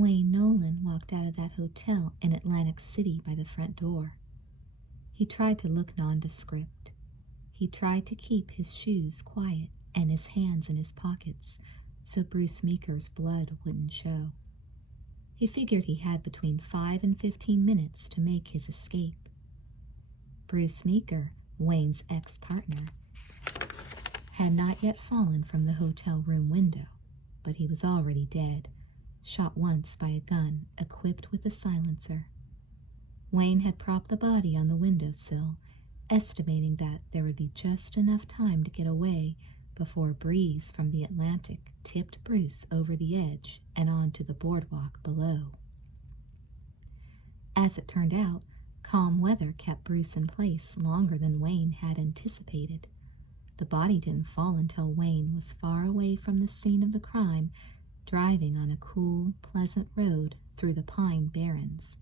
Wayne Nolan walked out of that hotel in Atlantic City by the front door. He tried to look nondescript. He tried to keep his shoes quiet and his hands in his pockets so Bruce Meeker's blood wouldn't show. He figured he had between 5 and 15 minutes to make his escape. Bruce Meeker, Wayne's ex-partner, had not yet fallen from the hotel room window, but he was already dead, shot once by a gun equipped with a silencer. Wayne had propped the body on the windowsill, estimating that there would be just enough time to get away before a breeze from the Atlantic tipped Bruce over the edge and onto the boardwalk below. As it turned out, calm weather kept Bruce in place longer than Wayne had anticipated. The body didn't fall until Wayne was far away from the scene of the crime, driving on a cool, pleasant road through the Pine Barrens.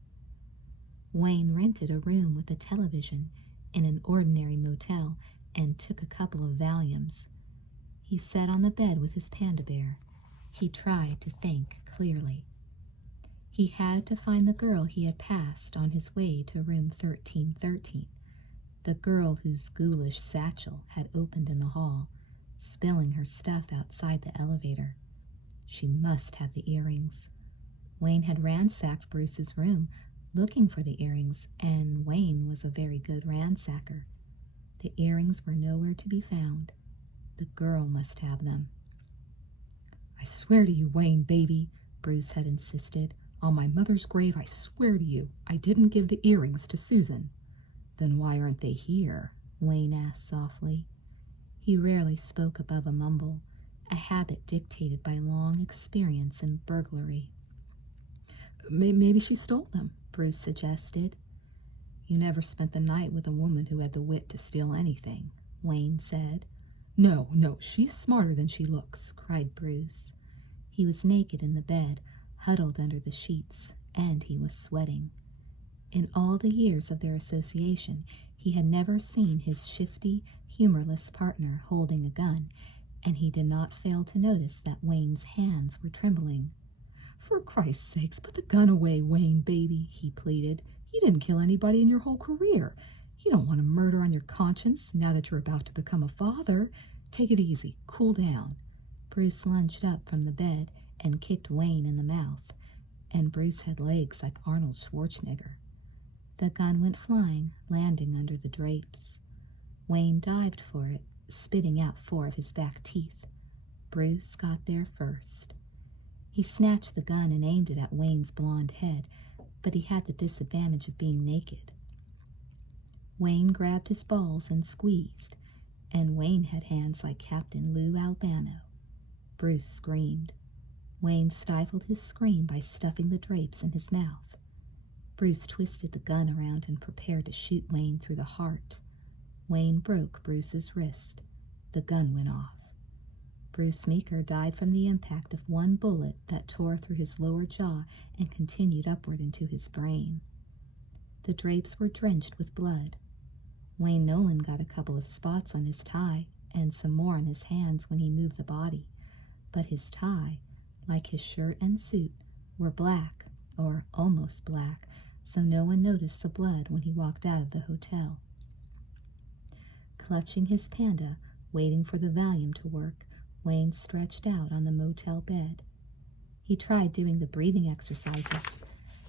Wayne rented a room with a television in an ordinary motel and took a couple of Valiums. He sat on the bed with his panda bear. He tried to think clearly. He had to find the girl he had passed on his way to room 1313, the girl whose ghoulish satchel had opened in the hall, spilling her stuff outside the elevator. She must have the earrings. Wayne had ransacked Bruce's room looking for the earrings, and Wayne was a very good ransacker. The earrings were nowhere to be found. The girl must have them. "I swear to you, Wayne, baby," Bruce had insisted. "On my mother's grave, I swear to you, I didn't give the earrings to Susan." "Then why aren't they here?" Wayne asked softly. He rarely spoke above a mumble, a habit dictated by long experience in burglary. "Maybe she stole them," Bruce suggested. "You never spent the night with a woman who had the wit to steal anything," Wayne said. No, she's smarter than she looks," cried Bruce. He was naked in the bed, huddled under the sheets, and he was sweating. In all the years of their association, he had never seen his shifty, humorless partner holding a gun, and he did not fail to notice that Wayne's hands were trembling. "For Christ's sakes, put the gun away, Wayne, baby," he pleaded. "You didn't kill anybody in your whole career. You don't want a murder on your conscience now that you're about to become a father. Take it easy. Cool down." Bruce lunged up from the bed and kicked Wayne in the mouth, and Bruce had legs like Arnold Schwarzenegger. The gun went flying, landing under the drapes. Wayne dived for it, spitting out 4 of his back teeth. Bruce got there first. He snatched the gun and aimed it at Wayne's blonde head, but he had the disadvantage of being naked. Wayne grabbed his balls and squeezed, and Wayne had hands like Captain Lou Albano. Bruce screamed. Wayne stifled his scream by stuffing the drapes in his mouth. Bruce twisted the gun around and prepared to shoot Wayne through the heart. Wayne broke Bruce's wrist. The gun went off. Bruce Meeker died from the impact of one bullet that tore through his lower jaw and continued upward into his brain. The drapes were drenched with blood. Wayne Nolan got a couple of spots on his tie and some more on his hands when he moved the body, but his tie, like his shirt and suit, were black, or almost black, so no one noticed the blood when he walked out of the hotel. Clutching his panda, waiting for the Valium to work, Wayne stretched out on the motel bed. He tried doing the breathing exercises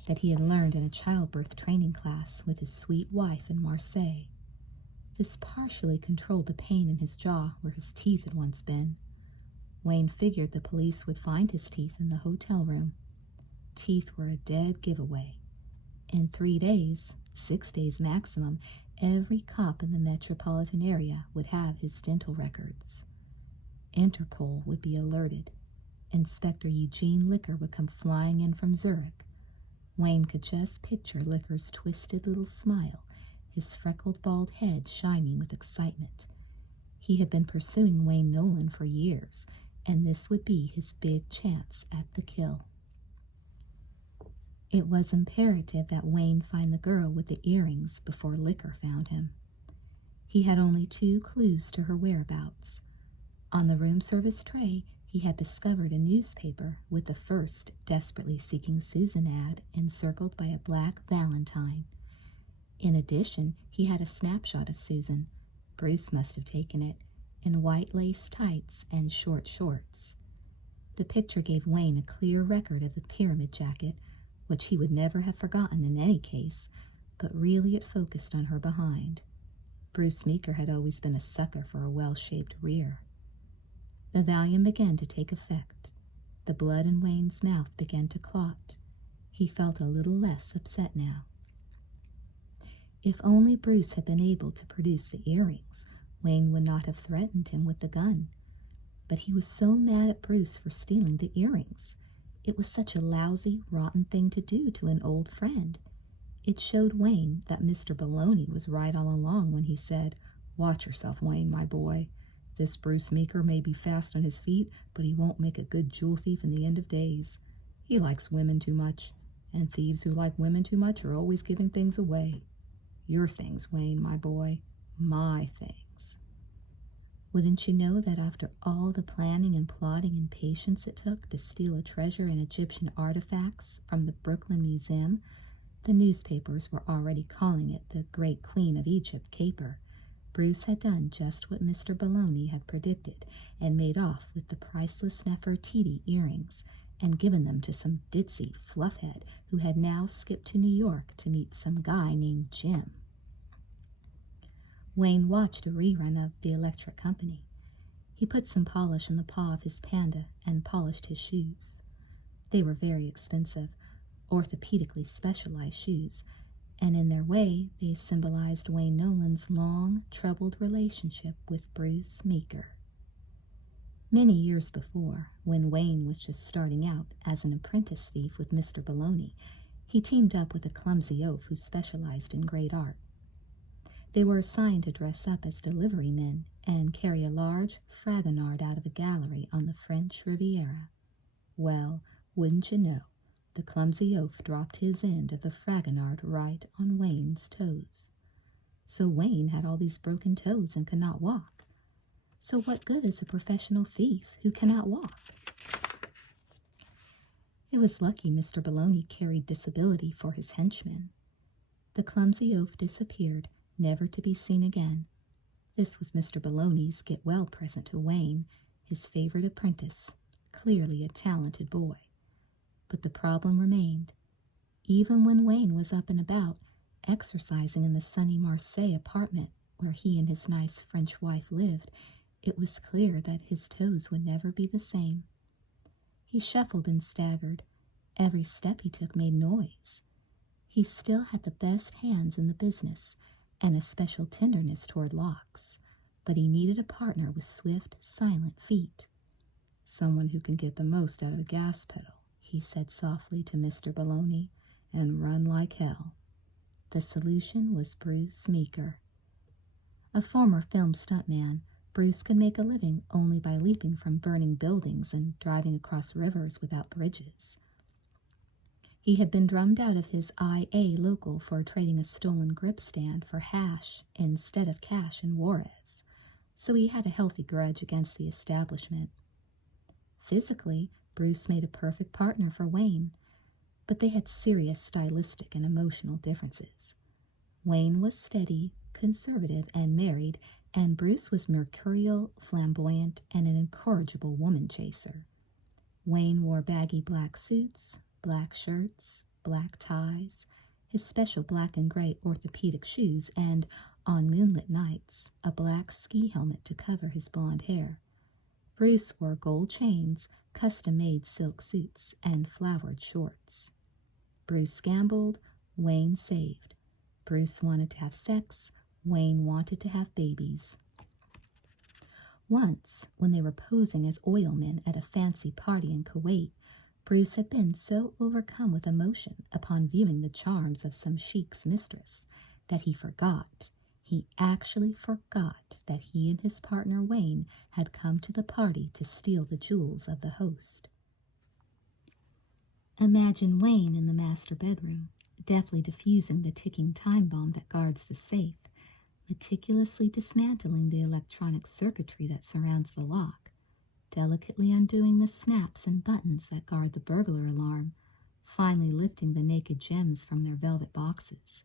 that he had learned in a childbirth training class with his sweet wife in Marseille. This partially controlled the pain in his jaw where his teeth had once been. Wayne figured the police would find his teeth in the hotel room. Teeth were a dead giveaway. In 3 days, 6 days maximum, every cop in the metropolitan area would have his dental records. Interpol would be alerted. Inspector Eugene Licker would come flying in from Zurich. Wayne could just picture Licker's twisted little smile, his freckled bald head shining with excitement. He had been pursuing Wayne Nolan for years, and this would be his big chance at the kill. It was imperative that Wayne find the girl with the earrings before Licker found him. He had only 2 clues to her whereabouts. On the room service tray, He had discovered a newspaper with the first desperately seeking Susan ad encircled by a black valentine. In addition, he had a snapshot of Susan. Bruce must have taken it, in white lace tights and short shorts. The picture gave Wayne a clear record of the pyramid jacket, which he would never have forgotten in any case, but really it focused on her behind. Bruce Meeker had always been a sucker for a well-shaped rear. The Valium began to take effect. The blood in Wayne's mouth began to clot. He felt a little less upset now. If only Bruce had been able to produce the earrings, Wayne would not have threatened him with the gun. But he was so mad at Bruce for stealing the earrings. It was such a lousy, rotten thing to do to an old friend. It showed Wayne that Mr. Baloney was right all along when he said, "Watch yourself, Wayne, my boy. This Bruce Meeker may be fast on his feet, but he won't make a good jewel thief in the end of days. He likes women too much, and thieves who like women too much are always giving things away. Your things, Wayne, my boy. My things." Wouldn't you know that after all the planning and plotting and patience it took to steal a treasure in Egyptian artifacts from the Brooklyn Museum, the newspapers were already calling it the Great Queen of Egypt caper. Bruce had done just what Mr. Baloney had predicted and made off with the priceless Nefertiti earrings and given them to some ditzy fluffhead who had now skipped to New York to meet some guy named Jim. Wayne watched a rerun of The Electric Company. He put some polish on the paw of his panda and polished his shoes. They were very expensive, orthopedically specialized shoes, and in their way they symbolized Wayne Nolan's long, troubled relationship with Bruce Meeker. Many years before, when Wayne was just starting out as an apprentice thief with Mr. Baloney, he teamed up with a clumsy oaf who specialized in great art. They were assigned to dress up as delivery men and carry a large fragonard out of a gallery on the French Riviera. Well, wouldn't you know, the clumsy oaf dropped his end of the fragonard right on Wayne's toes. So Wayne had all these broken toes and could not walk. So what good is a professional thief who cannot walk? It was lucky Mr. Baloney carried disability for his henchmen. The clumsy oaf disappeared, never to be seen again. This was Mr. Baloney's get-well present to Wayne, his favorite apprentice, clearly a talented boy. But the problem remained. Even when Wayne was up and about, exercising in the sunny Marseille apartment where he and his nice French wife lived, it was clear that his toes would never be the same. He shuffled and staggered. Every step he took made noise. He still had the best hands in the business, and a special tenderness toward locks, but he needed a partner with swift, silent feet. "Someone who can get the most out of a gas pedal," he said softly to Mr. Baloney, "and run like hell." The solution was Bruce Meeker. A former film stuntman, Bruce could make a living only by leaping from burning buildings and driving across rivers without bridges. He had been drummed out of his IA local for trading a stolen grip stand for hash instead of cash in Juarez, so he had a healthy grudge against the establishment. Physically, Bruce made a perfect partner for Wayne, but they had serious stylistic and emotional differences. Wayne was steady, conservative, and married, and Bruce was mercurial, flamboyant, and an incorrigible woman chaser. Wayne wore baggy black suits, black shirts, black ties, his special black and gray orthopedic shoes, and, on moonlit nights, a black ski helmet to cover his blonde hair. Bruce wore gold chains, custom-made silk suits, and flowered shorts. Bruce gambled, Wayne saved. Bruce wanted to have sex, Wayne wanted to have babies. Once, when they were posing as oilmen at a fancy party in Kuwait, Bruce had been so overcome with emotion upon viewing the charms of some sheik's mistress that he actually forgot that he and his partner Wayne had come to the party to steal the jewels of the host. Imagine Wayne in the master bedroom, deftly defusing the ticking time bomb that guards the safe, meticulously dismantling the electronic circuitry that surrounds the lock, delicately undoing the snaps and buttons that guard the burglar alarm, finally lifting the naked gems from their velvet boxes.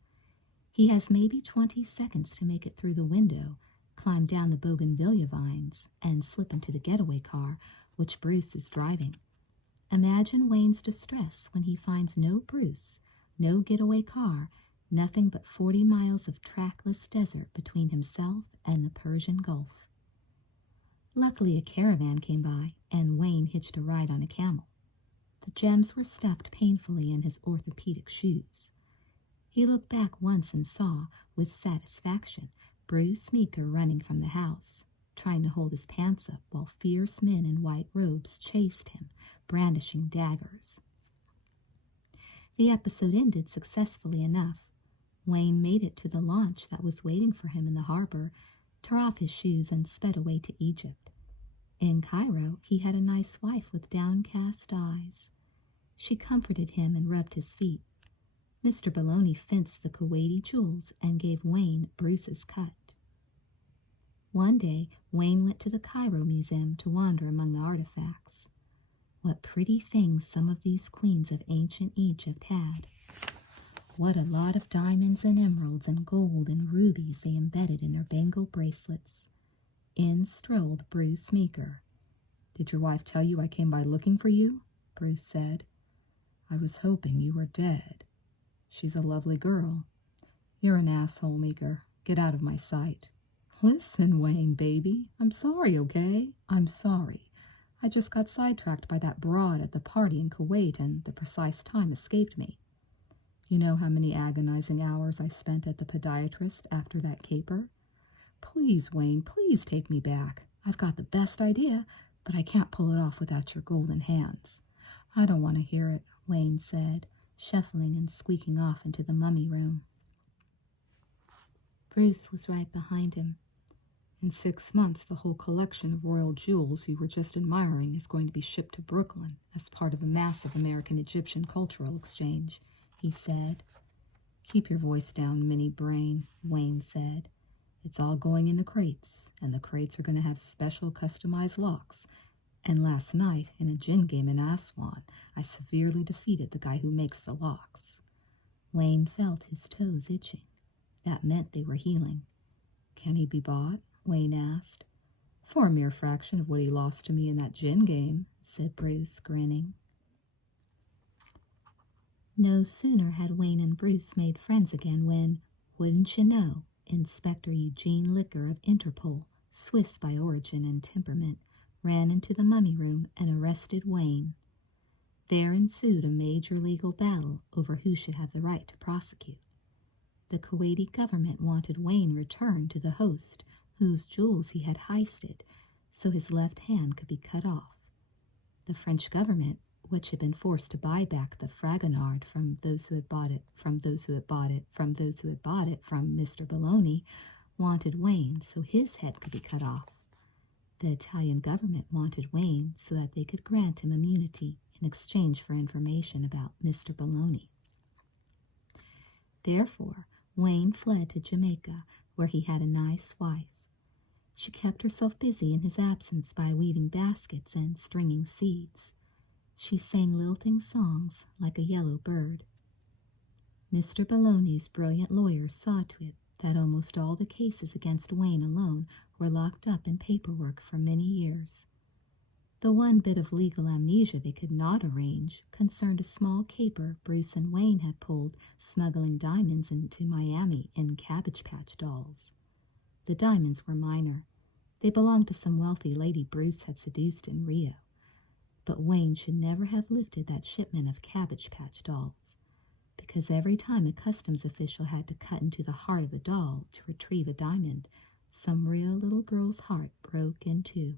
He has maybe 20 seconds to make it through the window, climb down the bougainvillea vines, and slip into the getaway car, which Bruce is driving. Imagine Wayne's distress when he finds no Bruce, no getaway car, nothing but 40 miles of trackless desert between himself and the Persian Gulf. Luckily, a caravan came by, and Wayne hitched a ride on a camel. The gems were stuffed painfully in his orthopedic shoes. He looked back once and saw, with satisfaction, Bruce Meeker running from the house, trying to hold his pants up while fierce men in white robes chased him, brandishing daggers. The episode ended successfully enough. Wayne made it to the launch that was waiting for him in the harbor, tore off his shoes, and sped away to Egypt. In Cairo, he had a nice wife with downcast eyes. She comforted him and rubbed his feet. Mr. Baloney fenced the Kuwaiti jewels and gave Wayne Bruce's cut. One day, Wayne went to the Cairo Museum to wander among the artifacts. What pretty things some of these queens of ancient Egypt had. What a lot of diamonds and emeralds and gold and rubies they embedded in their bangle bracelets. In strolled Bruce Meeker. "Did your wife tell you I came by looking for you?" Bruce said. "I was hoping you were dead. She's a lovely girl." "You're an asshole, Meeker. Get out of my sight." "Listen, Wayne, baby. I'm sorry, okay? I'm sorry. I just got sidetracked by that broad at the party in Kuwait, and the precise time escaped me. You know how many agonizing hours I spent at the podiatrist after that caper? Please, Wayne, please take me back. I've got the best idea, but I can't pull it off without your golden hands." "I don't want to hear it," Wayne said, shuffling and squeaking off into the mummy room. Bruce was right behind him. "In 6 months, the whole collection of royal jewels you were just admiring is going to be shipped to Brooklyn as part of a massive American-Egyptian cultural exchange," he said. "Keep your voice down, mini brain," Wayne said. "It's all going in the crates, and the crates are going to have special customized locks. And last night, in a gin game in Aswan, I severely defeated the guy who makes the locks." Wayne felt his toes itching. That meant they were healing. "Can he be bought?" Wayne asked. "For a mere fraction of what he lost to me in that gin game," said Bruce, grinning. No sooner had Wayne and Bruce made friends again when, wouldn't you know, Inspector Eugene Licker of Interpol, Swiss by origin and temperament, ran into the mummy room and arrested Wayne. There ensued a major legal battle over who should have the right to prosecute. The Kuwaiti government wanted Wayne returned to the host, whose jewels he had heisted, so his left hand could be cut off. The French government, which had been forced to buy back the Fragonard from those who had bought it from Mr. Baloney, wanted Wayne so his head could be cut off. The Italian government wanted Wayne so that they could grant him immunity in exchange for information about Mr. Baloney. Therefore, Wayne fled to Jamaica, where he had a nice wife. She kept herself busy in his absence by weaving baskets and stringing seeds. She sang lilting songs like a yellow bird. Mr. Baloney's brilliant lawyers saw to it that almost all the cases against Wayne alone were locked up in paperwork for many years. The one bit of legal amnesia they could not arrange concerned a small caper Bruce and Wayne had pulled smuggling diamonds into Miami in Cabbage Patch dolls. The diamonds were minor. They belonged to some wealthy lady Bruce had seduced in Rio. But Wayne should never have lifted that shipment of Cabbage Patch dolls, because every time a customs official had to cut into the heart of a doll to retrieve a diamond, some real little girl's heart broke in two.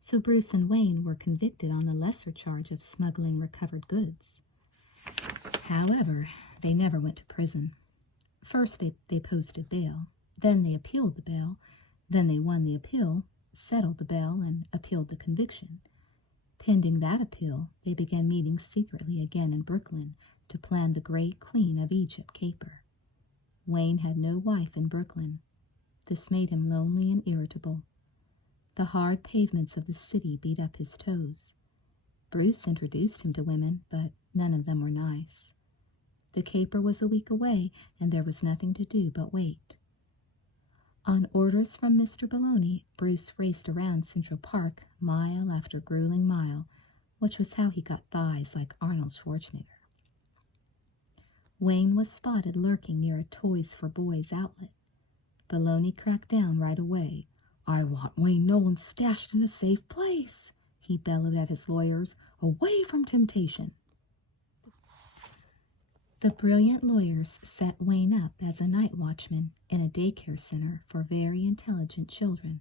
So Bruce and Wayne were convicted on the lesser charge of smuggling recovered goods. However, they never went to prison. First they posted bail, then they appealed the bail, then they won the appeal, settled the bail, and appealed the conviction. Pending that appeal, they began meeting secretly again in Brooklyn to plan the great Queen of Egypt caper. Wayne had no wife in Brooklyn. This made him lonely and irritable. The hard pavements of the city beat up his toes. Bruce introduced him to women, but none of them were nice. The caper was a week away, and there was nothing to do but wait. On orders from Mr. Baloney, Bruce raced around Central Park mile after grueling mile, which was how he got thighs like Arnold Schwarzenegger. Wayne was spotted lurking near a Toys for Boys outlet. Baloney cracked down right away. "I want Wayne Nolan stashed in a safe place," he bellowed at his lawyers, "away from temptation." The brilliant lawyers set Wayne up as a night watchman in a daycare center for very intelligent children.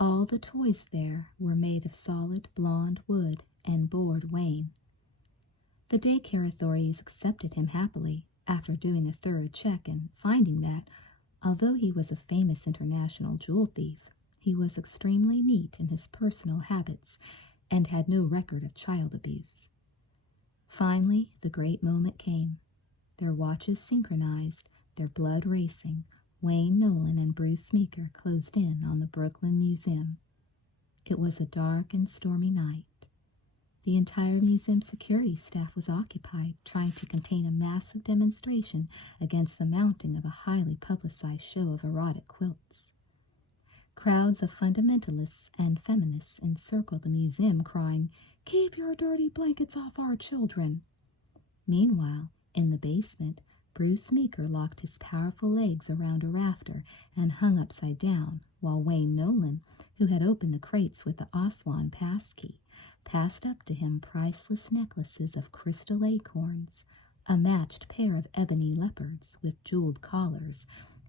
All the toys there were made of solid blonde wood and bored Wayne. The daycare authorities accepted him happily after doing a thorough check and finding that, although he was a famous international jewel thief, he was extremely neat in his personal habits and had no record of child abuse. Finally, the great moment came. Their watches synchronized, their blood racing. Wayne Nolan and Bruce Meeker closed in on the Brooklyn Museum. It was a dark and stormy night. The entire museum security staff was occupied trying to contain a massive demonstration against the mounting of a highly publicized show of erotic quilts. Crowds of fundamentalists and feminists encircled the museum crying, "Keep your dirty blankets off our children." Meanwhile, in the basement, Bruce Meeker locked his powerful legs around a rafter and hung upside down, while Wayne Nolan, who had opened the crates with the Aswan passkey, passed up to him priceless necklaces of crystal acorns, a matched pair of ebony leopards with jeweled collars,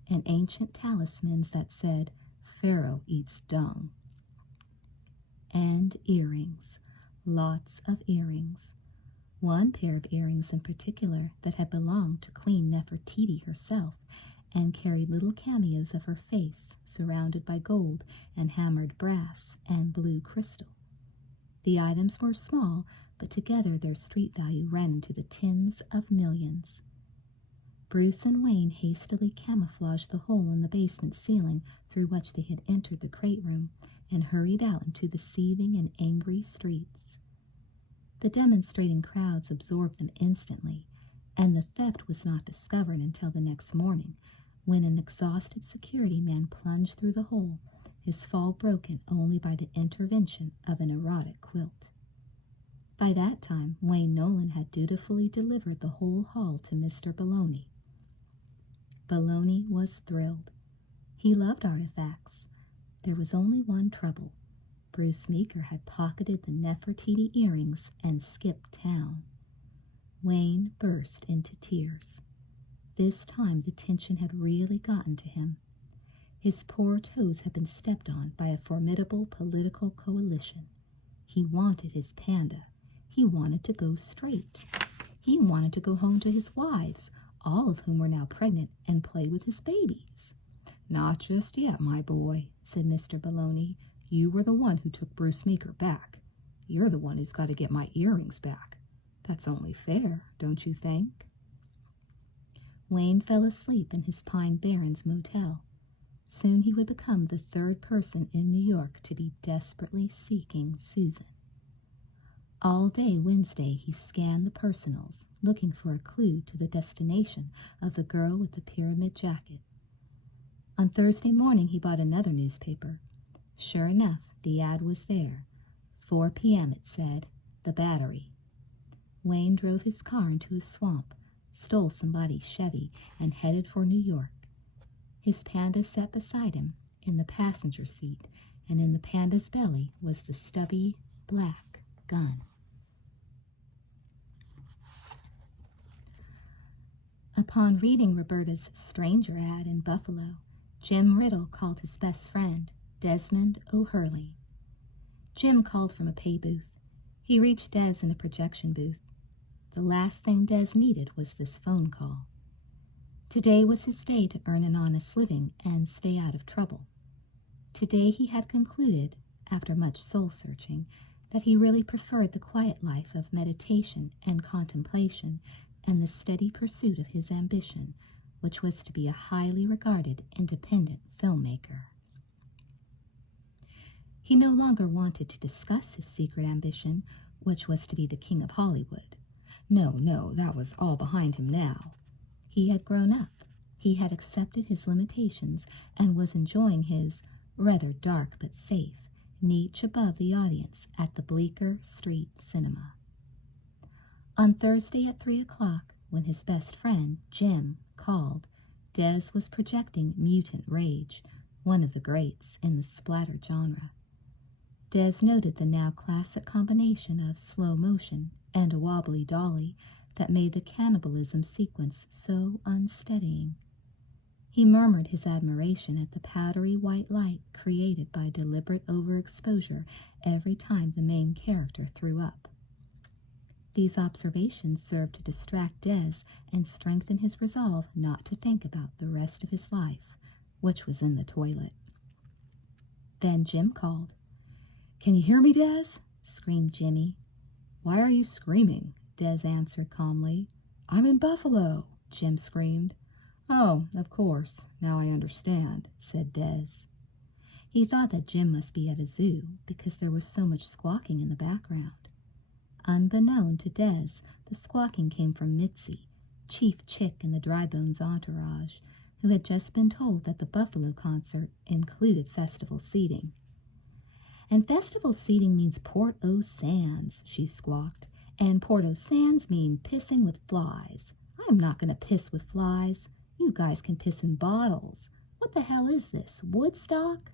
and ancient talismans that said, "Pharaoh eats dung." And earrings, lots of earrings. One pair of earrings in particular that had belonged to Queen Nefertiti herself and carried little cameos of her face surrounded by gold and hammered brass and blue crystal. The items were small, but together their street value ran into the tens of millions. Bruce and Wayne hastily camouflaged the hole in the basement ceiling through which they had entered the crate room and hurried out into the seething and angry streets. The demonstrating crowds absorbed them instantly, and the theft was not discovered until the next morning, when an exhausted security man plunged through the hole, his fall broken only by the intervention of an erotic quilt. By that time, Wayne Nolan had dutifully delivered the whole haul to Mr. Baloney. Baloney was thrilled. He loved artifacts. There was only one trouble. Bruce Meeker had pocketed the Nefertiti earrings and skipped town. Wayne burst into tears. This time the tension had really gotten to him. His poor toes had been stepped on by a formidable political coalition. He wanted his panda. He wanted to go straight. He wanted to go home to his wives, all of whom were now pregnant, and play with his babies. "Not just yet, my boy," said Mr. Baloney. "You were the one who took Bruce Meeker back. You're the one who's got to get my earrings back. That's only fair, don't you think?" Wayne fell asleep in his Pine Barrens motel. Soon he would become the third person in New York to be desperately seeking Susan. All day Wednesday he scanned the personals, looking for a clue to the destination of the girl with the pyramid jacket. On Thursday morning he bought another newspaper. Sure enough, the ad was there. 4 p.m. it said, "The Battery." Wayne drove his car into a swamp, stole somebody's Chevy, and headed for New York. His panda sat beside him in the passenger seat, and in the panda's belly was the stubby, black gun. Upon reading Roberta's stranger ad in Buffalo, Jim Riddle called his best friend, Desmond O'Hurley. Jim called from a pay booth. He reached Des in a projection booth. The last thing Des needed was this phone call. Today was his day to earn an honest living and stay out of trouble. Today he had concluded, after much soul-searching, that he really preferred the quiet life of meditation and contemplation and the steady pursuit of his ambition, which was to be a highly regarded independent filmmaker. He no longer wanted to discuss his secret ambition, which was to be the king of Hollywood. No, that was all behind him now. He had grown up. He had accepted his limitations and was enjoying his, rather dark but safe, niche above the audience at the Bleecker Street Cinema. On Thursday at 3 o'clock, when his best friend, Jim, called, Des was projecting Mutant Rage, one of the greats in the splatter genre. Des noted the now classic combination of slow motion and a wobbly dolly that made the cannibalism sequence so unsteadying. He murmured his admiration at the powdery white light created by deliberate overexposure every time the main character threw up. These observations served to distract Des and strengthen his resolve not to think about the rest of his life, which was in the toilet. Then Jim called. "Can you hear me, Des?" screamed Jimmy. "Why are you screaming?" Des answered calmly. "I'm in Buffalo," Jim screamed. "Oh, of course, now I understand," said Des. He thought that Jim must be at a zoo because there was so much squawking in the background. Unbeknown to Des, the squawking came from Mitzi, chief chick in the Drybones entourage, who had just been told that the Buffalo concert included festival seating. "And festival seating means Port-O-Sands," she squawked, "and Port-O-Sands mean pissing with flies. I'm not going to piss with flies. You guys can piss in bottles. What the hell is this, Woodstock?"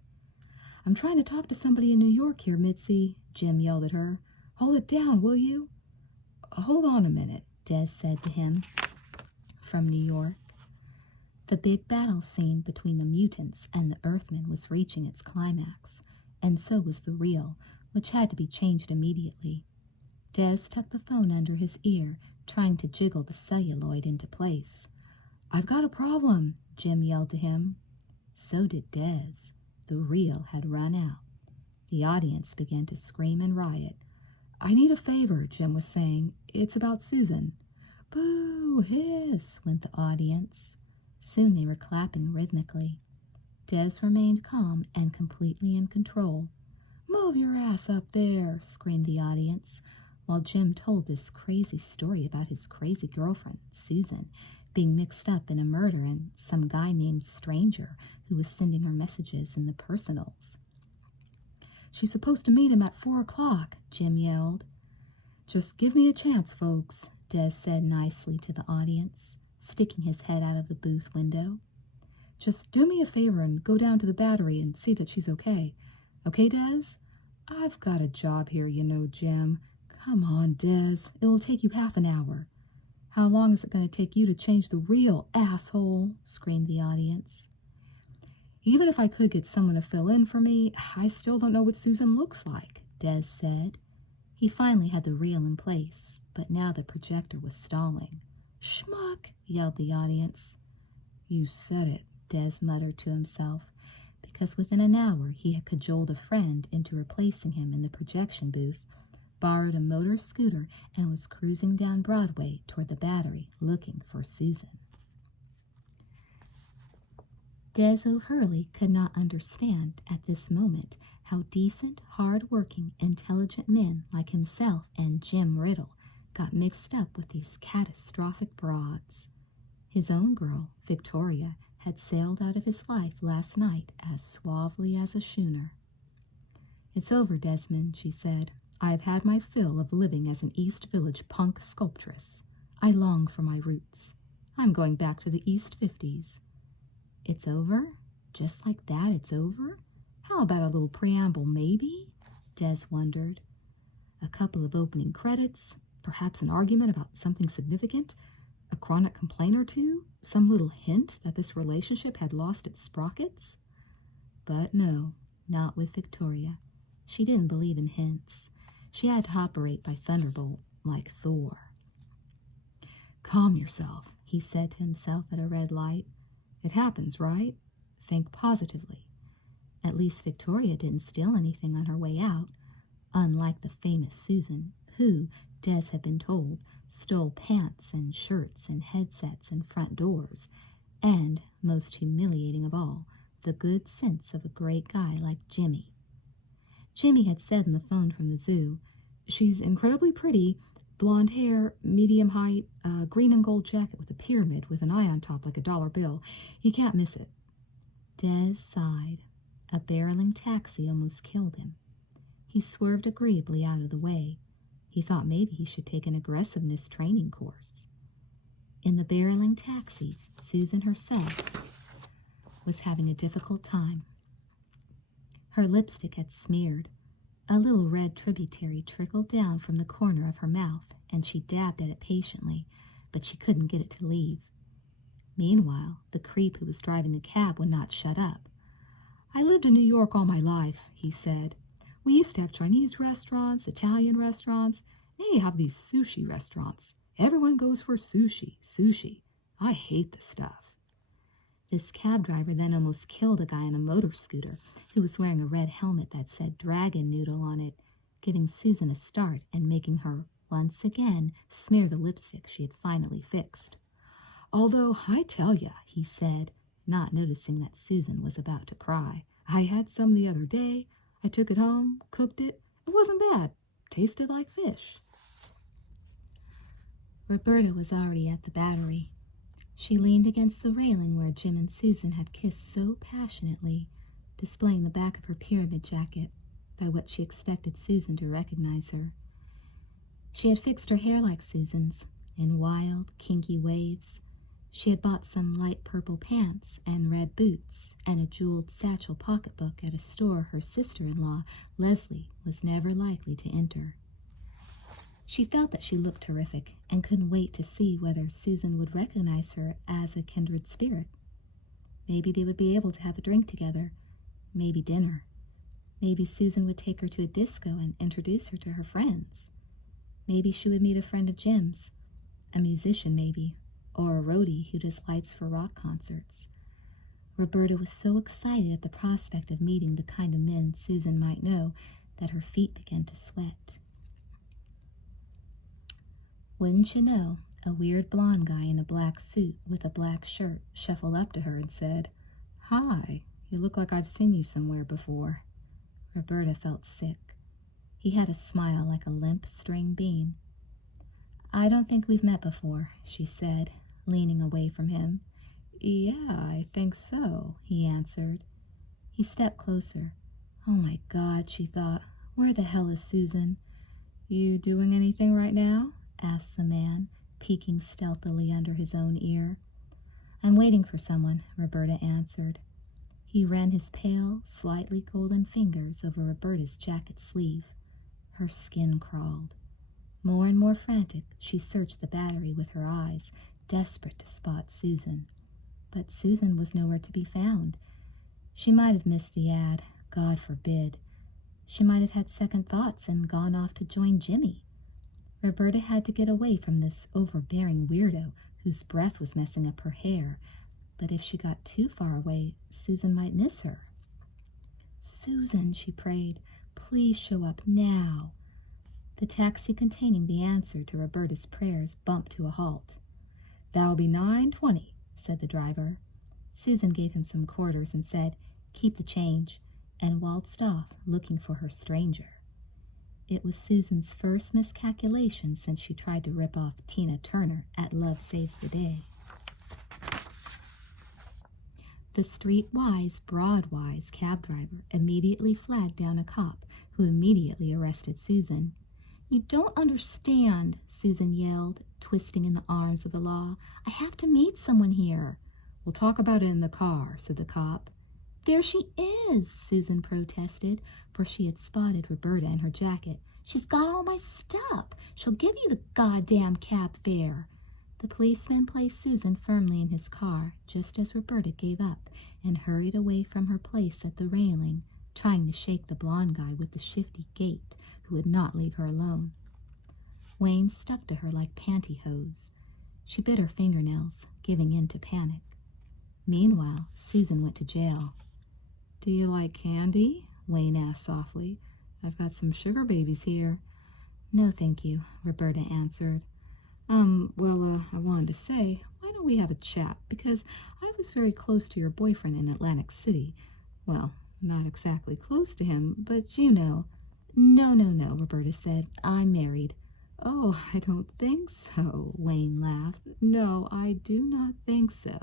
"I'm trying to talk to somebody in New York here, Mitzi," Jim yelled at her. "Hold it down, will you?" "Hold on a minute," Des said to him from New York. The big battle scene between the mutants and the Earthmen was reaching its climax, and so was the reel, which had to be changed immediately. Des tucked the phone under his ear, trying to jiggle the celluloid into place. "I've got a problem," Jim yelled to him. So did Des. The reel had run out. The audience began to scream and riot. "I need a favor," Jim was saying. "It's about Susan." "Boo! Hiss!" went the audience. Soon they were clapping rhythmically. Des remained calm and completely in control. "Move your ass up there!" screamed the audience, while Jim told this crazy story about his crazy girlfriend, Susan, being mixed up in a murder and some guy named Stranger who was sending her messages in the personals. "She's supposed to meet him at 4 o'clock, Jim yelled. "Just give me a chance, folks," Des said nicely to the audience, sticking his head out of the booth window. "Just do me a favor and go down to the Battery and see that she's okay. Okay, Des? I've got a job here, you know, Jim. Come on, Des. It'll take you half an hour." "How long is it going to take you to change the reel, asshole?" screamed the audience. "Even if I could get someone to fill in for me, I still don't know what Susan looks like," Des said. He finally had the reel in place, but now the projector was stalling. "Schmuck!" yelled the audience. "You said it," Des muttered to himself, because within an hour he had cajoled a friend into replacing him in the projection booth, borrowed a motor scooter, and was cruising down Broadway toward the Battery looking for Susan. Des O'Hurley could not understand at this moment how decent, hard-working, intelligent men like himself and Jim Riddle got mixed up with these catastrophic broads. His own girl, Victoria, had sailed out of his life last night as suavely as a schooner. "It's over, Desmond," she said. "I have had my fill of living as an East Village punk sculptress. I long for my roots. I'm going back to the East 50s. "It's over? Just like that, it's over? How about a little preamble, maybe?" Des wondered. "A couple of opening credits, perhaps an argument about something significant, a chronic complaint or two, some little hint that this relationship had lost its sprockets?" But no, not with Victoria. She didn't believe in hints. She had to operate by thunderbolt, like Thor. "Calm yourself," he said to himself at a red light. "It happens, right? Think positively." At least Victoria didn't steal anything on her way out, unlike the famous Susan, who, Des had been told, stole pants and shirts and headsets and front doors, and, most humiliating of all, the good sense of a great guy like Jimmy. Jimmy had said in the phone from the zoo, "She's incredibly pretty, blonde hair, medium height, green and gold jacket with a pyramid with an eye on top like a dollar bill. You can't miss it." Des sighed. A barreling taxi almost killed him. He swerved agreeably out of the way. He thought maybe he should take an aggressiveness training course. In the barreling taxi, Susan herself was having a difficult time. Her lipstick had smeared. A little red tributary trickled down from the corner of her mouth, and she dabbed at it patiently, but she couldn't get it to leave. Meanwhile, the creep who was driving the cab would not shut up. "I lived in New York all my life," he said. "We used to have Chinese restaurants, Italian restaurants. Now you have these sushi restaurants. Everyone goes for sushi, sushi. I hate the stuff." This cab driver then almost killed a guy on a motor scooter who was wearing a red helmet that said Dragon Noodle on it, giving Susan a start and making her, once again, smear the lipstick she had finally fixed. "Although, I tell ya," he said, not noticing that Susan was about to cry, "I had some the other day. I took it home, cooked it. It wasn't bad. Tasted like fish." Roberta was already at the Battery. She leaned against the railing where Jim and Susan had kissed so passionately, displaying the back of her pyramid jacket, by what she expected Susan to recognize her. She had fixed her hair like Susan's, in wild, kinky waves. She had bought some light purple pants and red boots and a jeweled satchel pocketbook at a store her sister-in-law, Leslie, was never likely to enter. She felt that she looked terrific and couldn't wait to see whether Susan would recognize her as a kindred spirit. Maybe they would be able to have a drink together, maybe dinner. Maybe Susan would take her to a disco and introduce her to her friends. Maybe she would meet a friend of Jim's, a musician maybe, or a roadie who does lights for rock concerts. Roberta was so excited at the prospect of meeting the kind of men Susan might know that her feet began to sweat. Wouldn't you know, a weird blonde guy in a black suit with a black shirt shuffled up to her and said, "Hi, you look like I've seen you somewhere before." Roberta felt sick. He had a smile like a limp string bean. "I don't think we've met before," she said, leaning away from him. "Yeah, I think so," he answered. He stepped closer. "Oh my God," she thought, "where the hell is Susan?" "You doing anything right now?" asked the man, peeking stealthily under his own ear. "I'm waiting for someone," Roberta answered. He ran his pale, slightly golden fingers over Roberta's jacket sleeve. Her skin crawled. More and more frantic, she searched the Battery with her eyes, desperate to spot Susan. But Susan was nowhere to be found. She might have missed the ad, God forbid. She might have had second thoughts and gone off to join Jimmy. Roberta had to get away from this overbearing weirdo whose breath was messing up her hair. But if she got too far away, Susan might miss her. "Susan," she prayed, "please show up now." The taxi containing the answer to Roberta's prayers bumped to a halt. "That'll be 9:20, said the driver. Susan gave him some quarters and said, "Keep the change," and waltzed off, looking for her stranger. It was Susan's first miscalculation since she tried to rip off Tina Turner at Love Saves the Day. The street-wise, broad-wise cab driver immediately flagged down a cop, who immediately arrested Susan. "You don't understand," Susan yelled, twisting in the arms of the law. "I have to meet someone here." "We'll talk about it in the car," said the cop. "There she is," Susan protested, for she had spotted Roberta in her jacket. "She's got all my stuff. She'll give you the goddamn cab fare." The policeman placed Susan firmly in his car, just as Roberta gave up and hurried away from her place at the railing, trying to shake the blonde guy with the shifty gait who would not leave her alone. Wayne stuck to her like pantyhose. She bit her fingernails, giving in to panic. Meanwhile, Susan went to jail. "Do you like candy?" Wayne asked softly. "I've got some sugar babies here." "No, thank you," Roberta answered. I wanted to say, why don't we have a chat? Because I was very close to your boyfriend in Atlantic City. Well, Not exactly close to him, but you know. No, no, no, Roberta said. I'm married. Oh, I don't think so, Wayne laughed. No, I do not think so.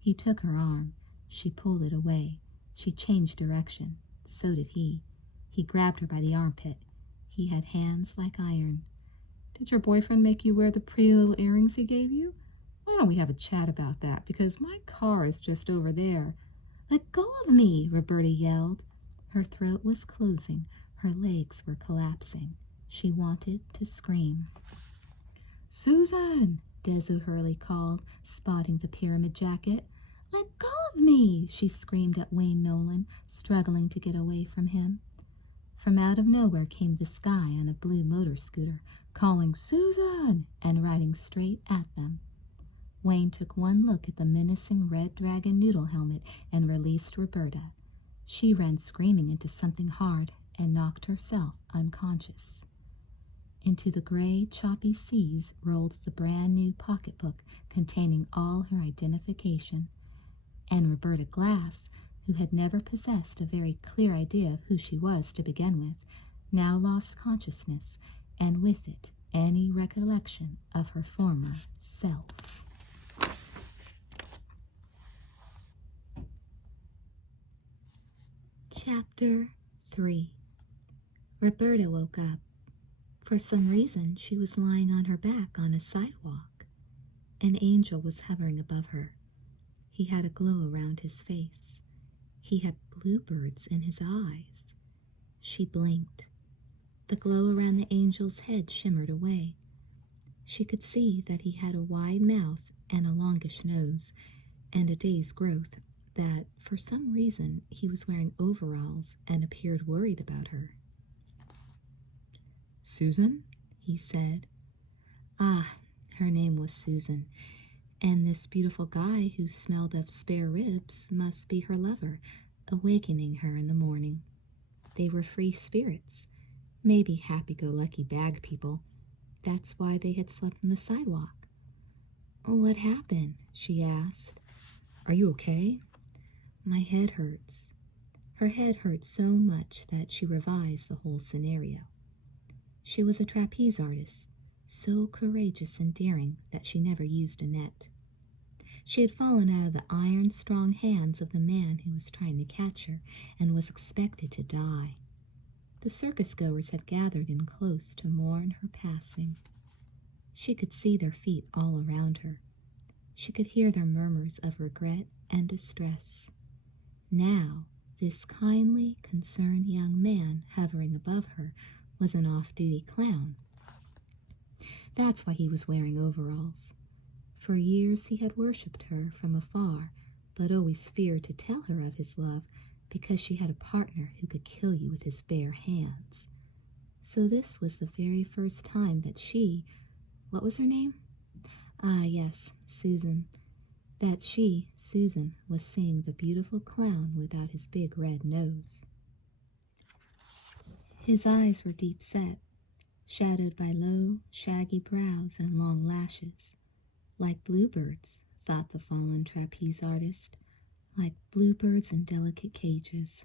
He took her arm. She pulled it away. She changed direction. So did he. He grabbed her by the armpit. He had hands like iron. Did your boyfriend make you wear the pretty little earrings he gave you? Why don't we have a chat about that, because my car is just over there. Let go of me, Roberta yelled. Her throat was closing. Her legs were collapsing. She wanted to scream. Susan, Desu Hurley called, spotting the pyramid jacket. Let go of me, she screamed at Wayne Nolan, struggling to get away from him. From out of nowhere came this guy on a blue motor scooter, calling Susan and riding straight at them. Wayne took one look at the menacing red dragon noodle helmet and released Roberta. She ran screaming into something hard and knocked herself unconscious. Into the gray, choppy seas rolled the brand-new pocketbook containing all her identification, and Roberta Glass, who had never possessed a very clear idea of who she was to begin with, now lost consciousness, and with it any recollection of her former self. Chapter 3. Roberta woke up. For some reason, she was lying on her back on a sidewalk. An angel was hovering above her. He had a glow around his face. He had bluebirds in his eyes. She blinked. The glow around the angel's head shimmered away. She could see that he had a wide mouth and a longish nose, and a day's growth, that, for some reason, he was wearing overalls and appeared worried about her. Susan, he said. Ah, her name was Susan, and this beautiful guy who smelled of spare ribs must be her lover, awakening her in the morning. They were free spirits, maybe happy-go-lucky bag people. That's why they had slept on the sidewalk. What happened? She asked. Are you okay? My head hurts. Her head hurt so much that she revised the whole scenario. She was a trapeze artist, so courageous and daring that she never used a net. She had fallen out of the iron-strong hands of the man who was trying to catch her and was expected to die. The circus-goers had gathered in close to mourn her passing. She could see their feet all around her. She could hear their murmurs of regret and distress. Now, this kindly, concerned young man hovering above her was an off-duty clown. That's why he was wearing overalls. For years he had worshipped her from afar, but always feared to tell her of his love because she had a partner who could kill you with his bare hands. So this was the very first time that she, what was her name? Ah, yes, Susan. That she, Susan, was seeing the beautiful clown without his big red nose. His eyes were deep set, shadowed by low, shaggy brows and long lashes. Like bluebirds, thought the fallen trapeze artist, like bluebirds in delicate cages.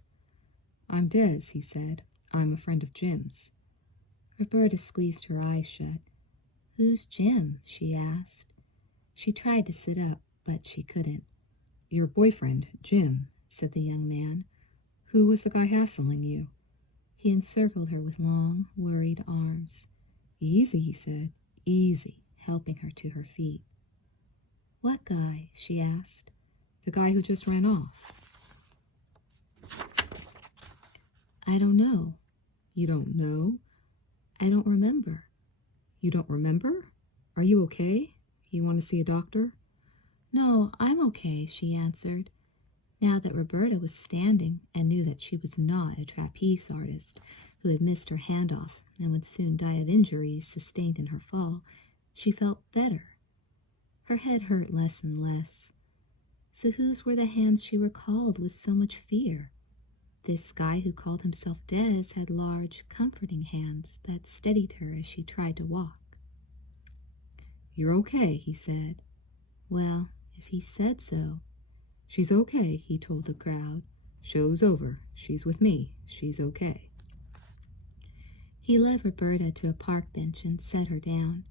I'm Des, he said. I'm a friend of Jim's. Roberta squeezed her eyes shut. Who's Jim? She asked. She tried to sit up, but she couldn't. Your boyfriend, Jim, said the young man. Who was the guy hassling you? He encircled her with long, worried arms. Easy, he said. Easy, helping her to her feet. What guy? She asked. The guy who just ran off. I don't know. You don't know? I don't remember. You don't remember? Are you okay? You want to see a doctor? No, I'm okay, she answered. Now that Roberta was standing and knew that she was not a trapeze artist who had missed her handoff and would soon die of injuries sustained in her fall, she felt better. Her head hurt less and less. So whose were the hands she recalled with so much fear? This guy who called himself Des had large, comforting hands that steadied her as she tried to walk. You're okay, he said. Well, if he said so. She's okay, he told the crowd. Show's over. She's with me. She's okay. He led Roberta to a park bench and set her down.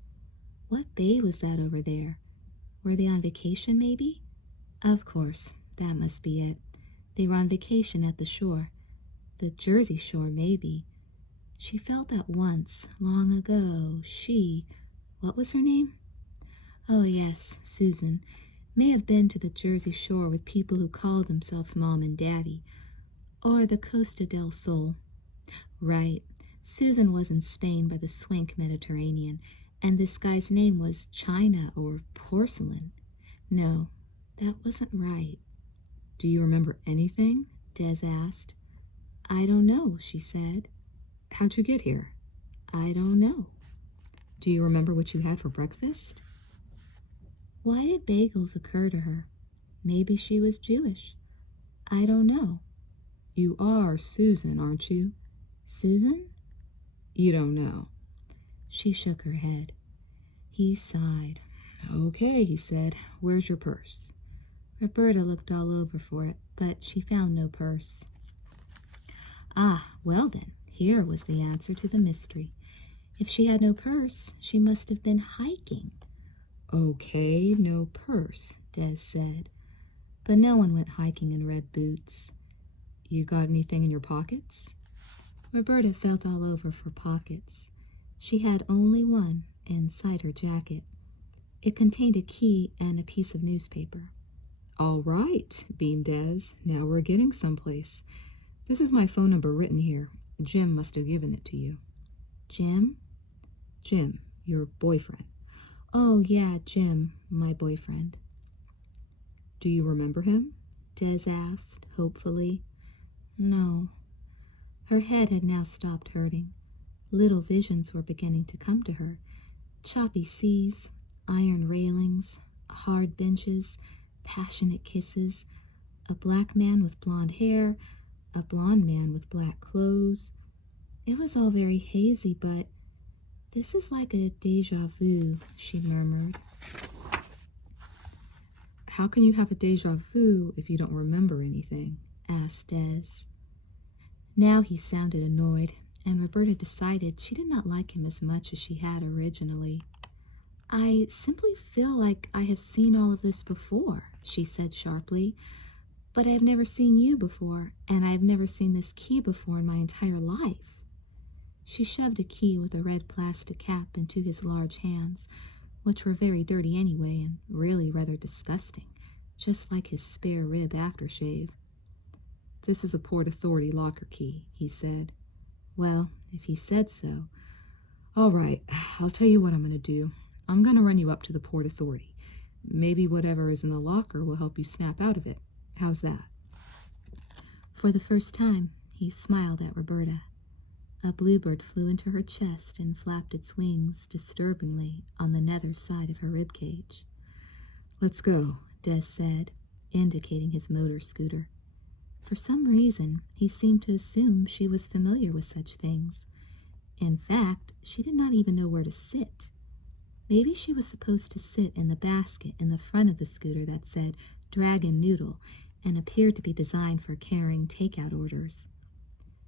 What bay was that over there? Were they on vacation, maybe? Of course, that must be it. They were on vacation at the shore. The Jersey Shore, maybe. She felt that once, long ago, what was her name? Oh yes, Susan, may have been to the Jersey Shore with people who called themselves Mom and Daddy, or the Costa del Sol. Right, Susan was in Spain by the swank Mediterranean, and this guy's name was China or Porcelain. No, that wasn't right. Do you remember anything? Des asked. I don't know, she said. How'd you get here? I don't know. Do you remember what you had for breakfast? Why did bagels occur to her? Maybe she was Jewish. I don't know. You are Susan, aren't you? Susan? You don't know. She shook her head. He sighed. Okay, he said. Where's your purse? Roberta looked all over for it, but she found no purse. Ah, well then, here was the answer to the mystery. If she had no purse, she must have been hiking. Okay, no purse, Des said. But no one went hiking in red boots. You got anything in your pockets? Roberta felt all over for pockets. She had only one inside her jacket. It contained a key and a piece of newspaper. All right, beamed Des. Now we're getting someplace. This is my phone number written here. Jim must have given it to you. Jim? Jim, your boyfriend. Oh, yeah, Jim, my boyfriend. Do you remember him? Des asked, hopefully. No. Her head had now stopped hurting. Little visions were beginning to come to her. Choppy seas, iron railings, hard benches, passionate kisses, a black man with blonde hair, a blonde man with black clothes. It was all very hazy, but this is like a déjà vu, she murmured. How can you have a déjà vu if you don't remember anything? Asked Des. Now he sounded annoyed, and Roberta decided she did not like him as much as she had originally. I simply feel like I have seen all of this before, she said sharply. But I have never seen you before, and I have never seen this key before in my entire life. She shoved a key with a red plastic cap into his large hands, which were very dirty anyway and really rather disgusting, just like his spare rib aftershave. This is a Port Authority locker key, he said. Well, if he said so. All right, I'll tell you what I'm going to do. I'm going to run you up to the Port Authority. Maybe whatever is in the locker will help you snap out of it. How's that? For the first time, he smiled at Roberta. A bluebird flew into her chest and flapped its wings disturbingly on the nether side of her ribcage. Let's go, Des said, indicating his motor scooter. For some reason, he seemed to assume she was familiar with such things. In fact, she did not even know where to sit. Maybe she was supposed to sit in the basket in the front of the scooter that said Dragon Noodle and appeared to be designed for carrying takeout orders.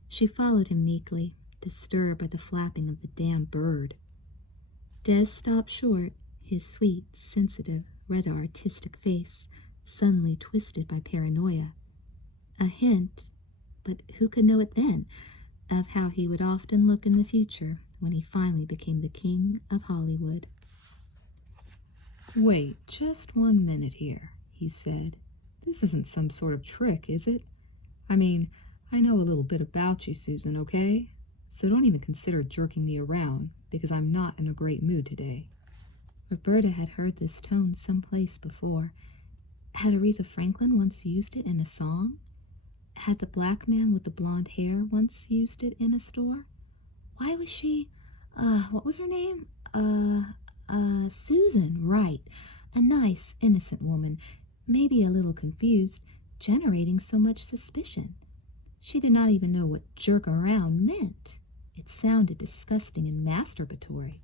She followed him meekly, disturbed by the flapping of the damn bird. Des stopped short, his sweet, sensitive, rather artistic face suddenly twisted by paranoia. A hint, but who could know it then, of how he would often look in the future when he finally became the king of Hollywood. Wait, just 1 minute here, he said. This isn't some sort of trick, is it? I mean, I know a little bit about you, Susan, okay? So don't even consider jerking me around, because I'm not in a great mood today. Roberta had heard this tone someplace before. Had Aretha Franklin once used it in a song? Had the black man with the blonde hair once used it in a store? Why was she, what was her name? Susan, right. A nice, innocent woman, maybe a little confused, generating so much suspicion. She did not even know what jerk around meant. It sounded disgusting and masturbatory.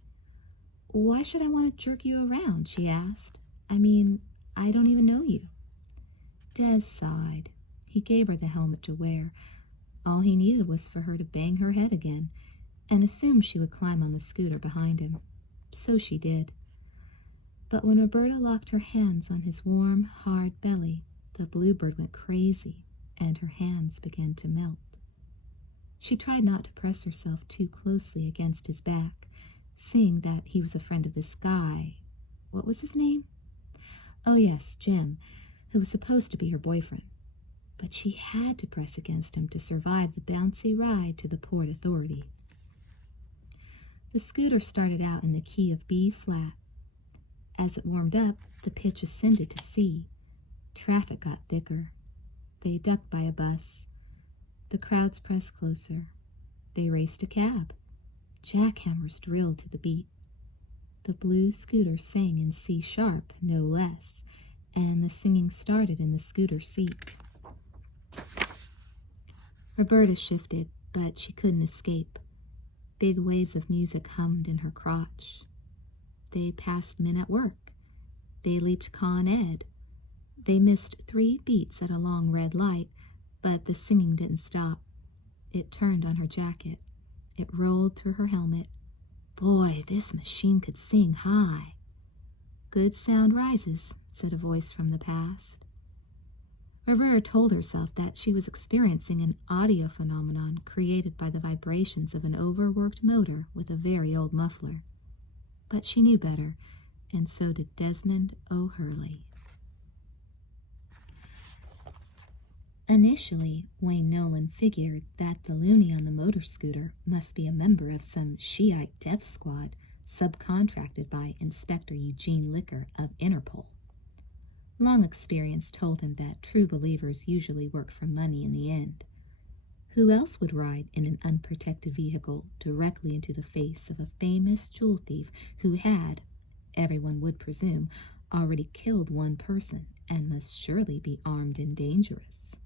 Why should I want to jerk you around? She asked. I mean, I don't even know you. Des sighed. He gave her the helmet to wear. All he needed was for her to bang her head again, and assumed she would climb on the scooter behind him. So she did. But when Roberta locked her hands on his warm, hard belly, the bluebird went crazy, and her hands began to melt. She tried not to press herself too closely against his back, seeing that he was a friend of this guy. What was his name? Oh yes, Jim, who was supposed to be her boyfriend. But she had to press against him to survive the bouncy ride to the Port Authority. The scooter started out in the key of B flat. As it warmed up, the pitch ascended to C. Traffic got thicker. They ducked by a bus. The crowds pressed closer. They raced a cab. Jackhammers drilled to the beat. The blue scooter sang in C sharp, no less, and the singing started in the scooter seat. Roberta shifted, but she couldn't escape. Big waves of music hummed in her crotch. They passed men at work. They leaped Con Ed. They missed 3 beats at a long red light, but the singing didn't stop. It turned on her jacket. It rolled through her helmet. Boy, this machine could sing high. Good sound rises, said a voice from the past. Roberta told herself that she was experiencing an audio phenomenon created by the vibrations of an overworked motor with a very old muffler. But she knew better, and so did Desmond O'Hurley. Initially, Wayne Nolan figured that the loony on the motor scooter must be a member of some Shiite death squad subcontracted by Inspector Eugene Licker of Interpol. Long experience told him that true believers usually work for money in the end. Who else would ride in an unprotected vehicle directly into the face of a famous jewel thief who had, everyone would presume, already killed one person and must surely be armed and dangerous?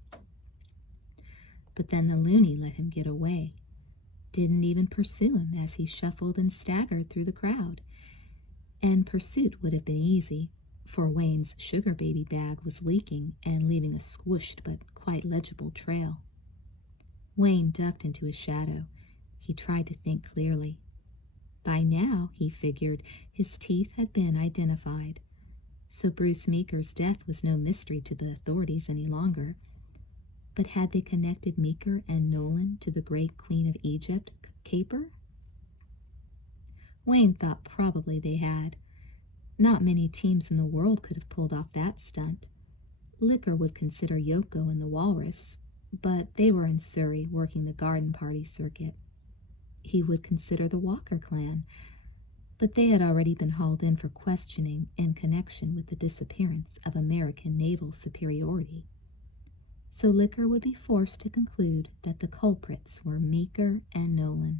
But then the loony let him get away, didn't even pursue him as he shuffled and staggered through the crowd. And pursuit would have been easy, for Wayne's sugar baby bag was leaking and leaving a squished but quite legible trail. Wayne ducked into his shadow. He tried to think clearly. By now, he figured, his teeth had been identified, so Bruce Meeker's death was no mystery to the authorities any longer. But had they connected Meeker and Nolan to the great Queen of Egypt caper? Wayne thought probably they had. Not many teams in the world could have pulled off that stunt. Licker would consider Yoko and the Walrus, but they were in Surrey working the garden party circuit. He would consider the Walker clan, but they had already been hauled in for questioning in connection with the disappearance of American naval superiority. So Licker would be forced to conclude that the culprits were Meeker and Nolan.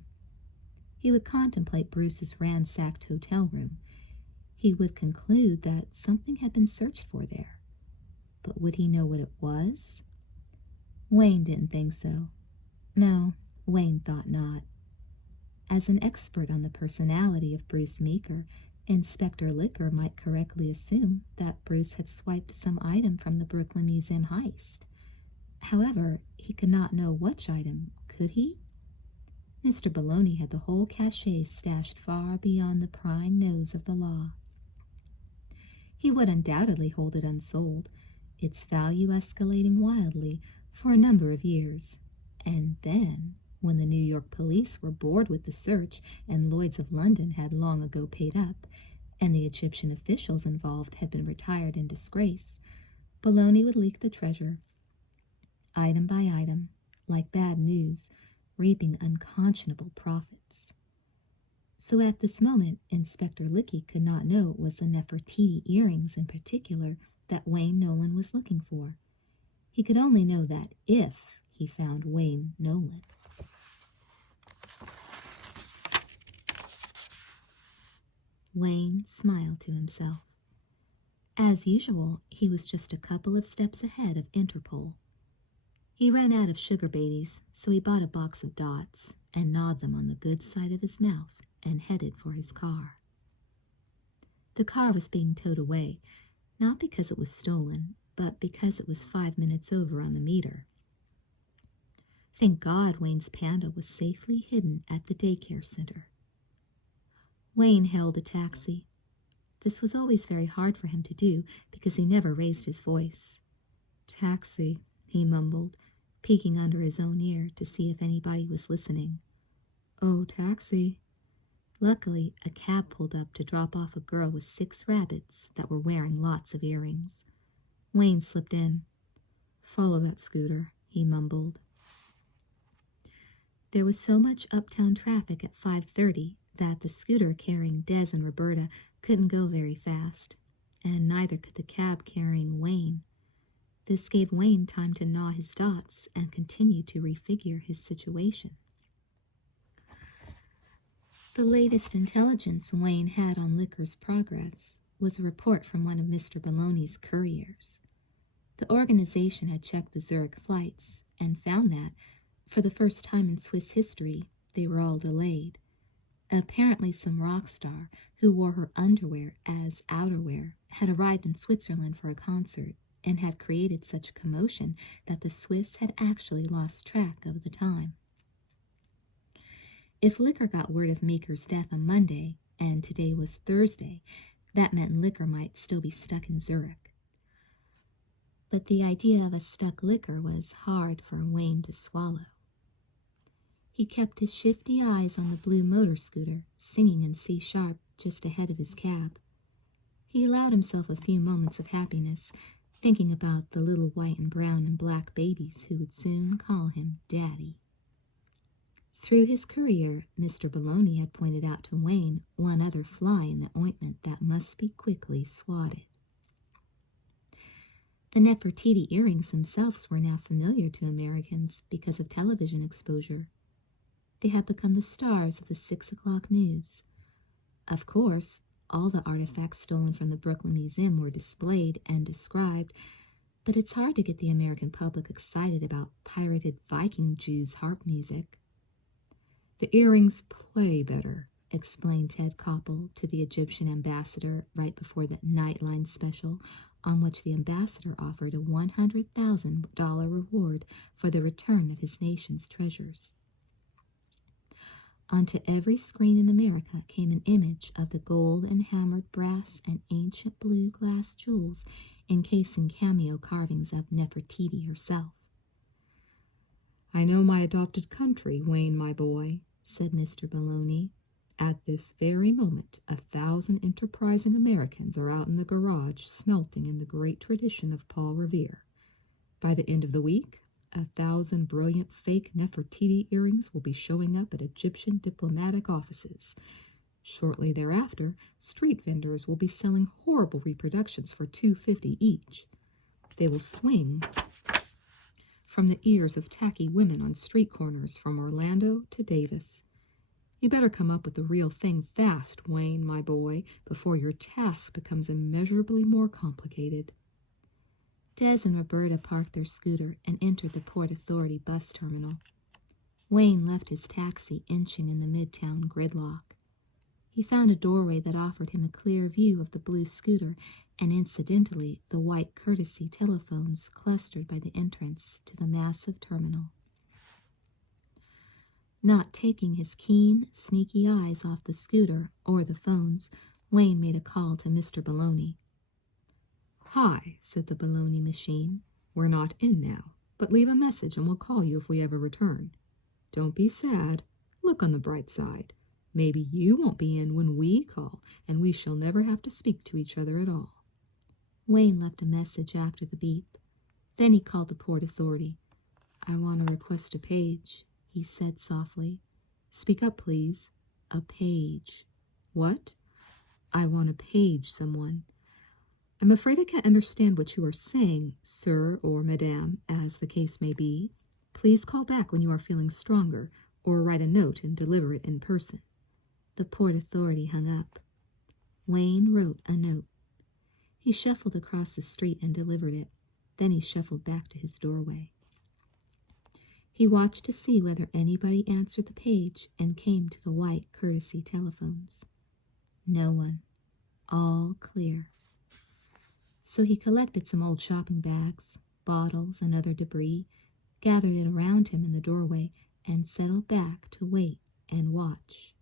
He would contemplate Bruce's ransacked hotel room. He would conclude that something had been searched for there. But would he know what it was? Wayne didn't think so. No, Wayne thought not. As an expert on the personality of Bruce Meeker, Inspector Licker might correctly assume that Bruce had swiped some item from the Brooklyn Museum heist. However, he could not know which item, could he? Mr. Baloney had the whole cachet stashed far beyond the prying nose of the law. He would undoubtedly hold it unsold, its value escalating wildly for a number of years. And then, when the New York police were bored with the search and Lloyd's of London had long ago paid up, and the Egyptian officials involved had been retired in disgrace, Baloney would leak the treasure, item by item, like bad news, reaping unconscionable profits. So at this moment, Inspector Licky could not know it was the Nefertiti earrings in particular that Wayne Nolan was looking for. He could only know that if he found Wayne Nolan. Wayne smiled to himself. As usual, he was just a couple of steps ahead of Interpol. He ran out of sugar babies, so he bought a box of dots and gnawed them on the good side of his mouth and headed for his car. The car was being towed away, not because it was stolen, but because it was 5 minutes over on the meter. Thank God Wayne's panda was safely hidden at the daycare center. Wayne hailed a taxi. This was always very hard for him to do because he never raised his voice. "Taxi," he mumbled, peeking under his own ear to see if anybody was listening. "Oh, taxi." Luckily, a cab pulled up to drop off a girl with 6 rabbits that were wearing lots of earrings. Wayne slipped in. "Follow that scooter," he mumbled. There was so much uptown traffic at 5:30 that the scooter carrying Des and Roberta couldn't go very fast, and neither could the cab carrying Wayne. This gave Wayne time to gnaw his dots and continue to refigure his situation. The latest intelligence Wayne had on Licker's progress was a report from one of Mr. Baloney's couriers. The organization had checked the Zurich flights and found that, for the first time in Swiss history, they were all delayed. Apparently some rock star who wore her underwear as outerwear had arrived in Switzerland for a concert and had created such commotion that the Swiss had actually lost track of the time. If Licker got word of Meeker's death on Monday, and today was Thursday, that meant Licker might still be stuck in Zurich. But the idea of a stuck Licker was hard for Wayne to swallow. He kept his shifty eyes on the blue motor scooter, singing in C-sharp just ahead of his cab. He allowed himself a few moments of happiness, thinking about the little white and brown and black babies who would soon call him Daddy. Through his courier, Mr. Baloney had pointed out to Wayne one other fly in the ointment that must be quickly swatted. The Nefertiti earrings themselves were now familiar to Americans because of television exposure. They had become the stars of the 6 o'clock news. Of course, all the artifacts stolen from the Brooklyn Museum were displayed and described, but it's hard to get the American public excited about pirated Viking Jews' harp music. "The earrings play better," explained Ted Koppel to the Egyptian ambassador right before the Nightline special, on which the ambassador offered a $100,000 reward for the return of his nation's treasures. Onto every screen in America came an image of the gold and hammered brass and ancient blue glass jewels encasing cameo carvings of Nefertiti herself. "I know my adopted country, Wayne, my boy," said Mr. Baloney. "At this very moment, 1,000 enterprising Americans are out in the garage smelting in the great tradition of Paul Revere. By the end of the week, 1,000 brilliant fake Nefertiti earrings will be showing up at Egyptian diplomatic offices. Shortly thereafter, street vendors will be selling horrible reproductions for $2.50 each. They will swing from the ears of tacky women on street corners from Orlando to Davis. You better come up with the real thing fast, Wayne, my boy, before your task becomes immeasurably more complicated." Des and Roberta parked their scooter and entered the Port Authority bus terminal. Wayne left his taxi inching in the midtown gridlock. He found a doorway that offered him a clear view of the blue scooter and incidentally the white courtesy telephones clustered by the entrance to the massive terminal. Not taking his keen, sneaky eyes off the scooter or the phones, Wayne made a call to Mr. Baloney. "Hi," said the Baloney machine. "We're not in now, but leave a message and we'll call you if we ever return. Don't be sad. Look on the bright side. Maybe you won't be in when we call, and we shall never have to speak to each other at all." Wayne left a message after the beep. Then he called the Port Authority. "I want to request a page," he said softly. "Speak up, please." "A page." "What?" "I want to page someone." "I'm afraid I can't understand what you are saying, sir or madame, as the case may be. Please call back when you are feeling stronger, or write a note and deliver it in person." The Port Authority hung up. Wayne wrote a note. He shuffled across the street and delivered it. Then he shuffled back to his doorway. He watched to see whether anybody answered the page and came to the white courtesy telephones. No one. All clear. So he collected some old shopping bags, bottles, and other debris, gathered it around him in the doorway, and settled back to wait and watch.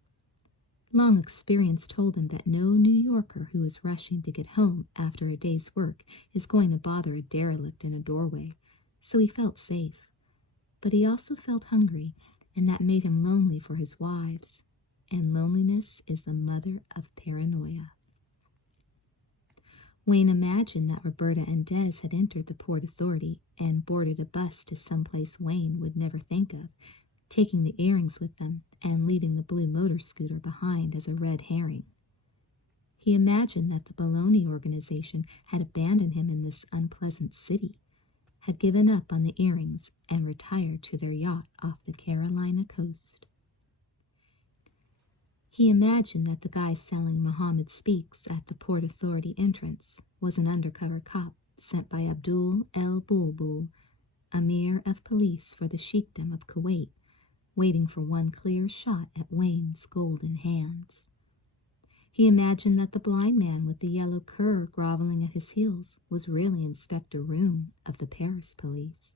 Long experience told him that no New Yorker who is rushing to get home after a day's work is going to bother a derelict in a doorway, so he felt safe. But he also felt hungry, and that made him lonely for his wives, and loneliness is the mother of paranoia. Wayne imagined that Roberta and Des had entered the Port Authority and boarded a bus to someplace Wayne would never think of, taking the earrings with them and leaving the blue motor scooter behind as a red herring. He imagined that the baloney organization had abandoned him in this unpleasant city, had given up on the earrings and retired to their yacht off the Carolina coast. He imagined that the guy selling Muhammad Speaks at the Port Authority entrance was an undercover cop sent by Abdul El Bulbul, Amir of police for the Sheikdom of Kuwait, waiting for one clear shot at Wayne's golden hands. He imagined that the blind man with the yellow cur groveling at his heels was really Inspector Room of the Paris police,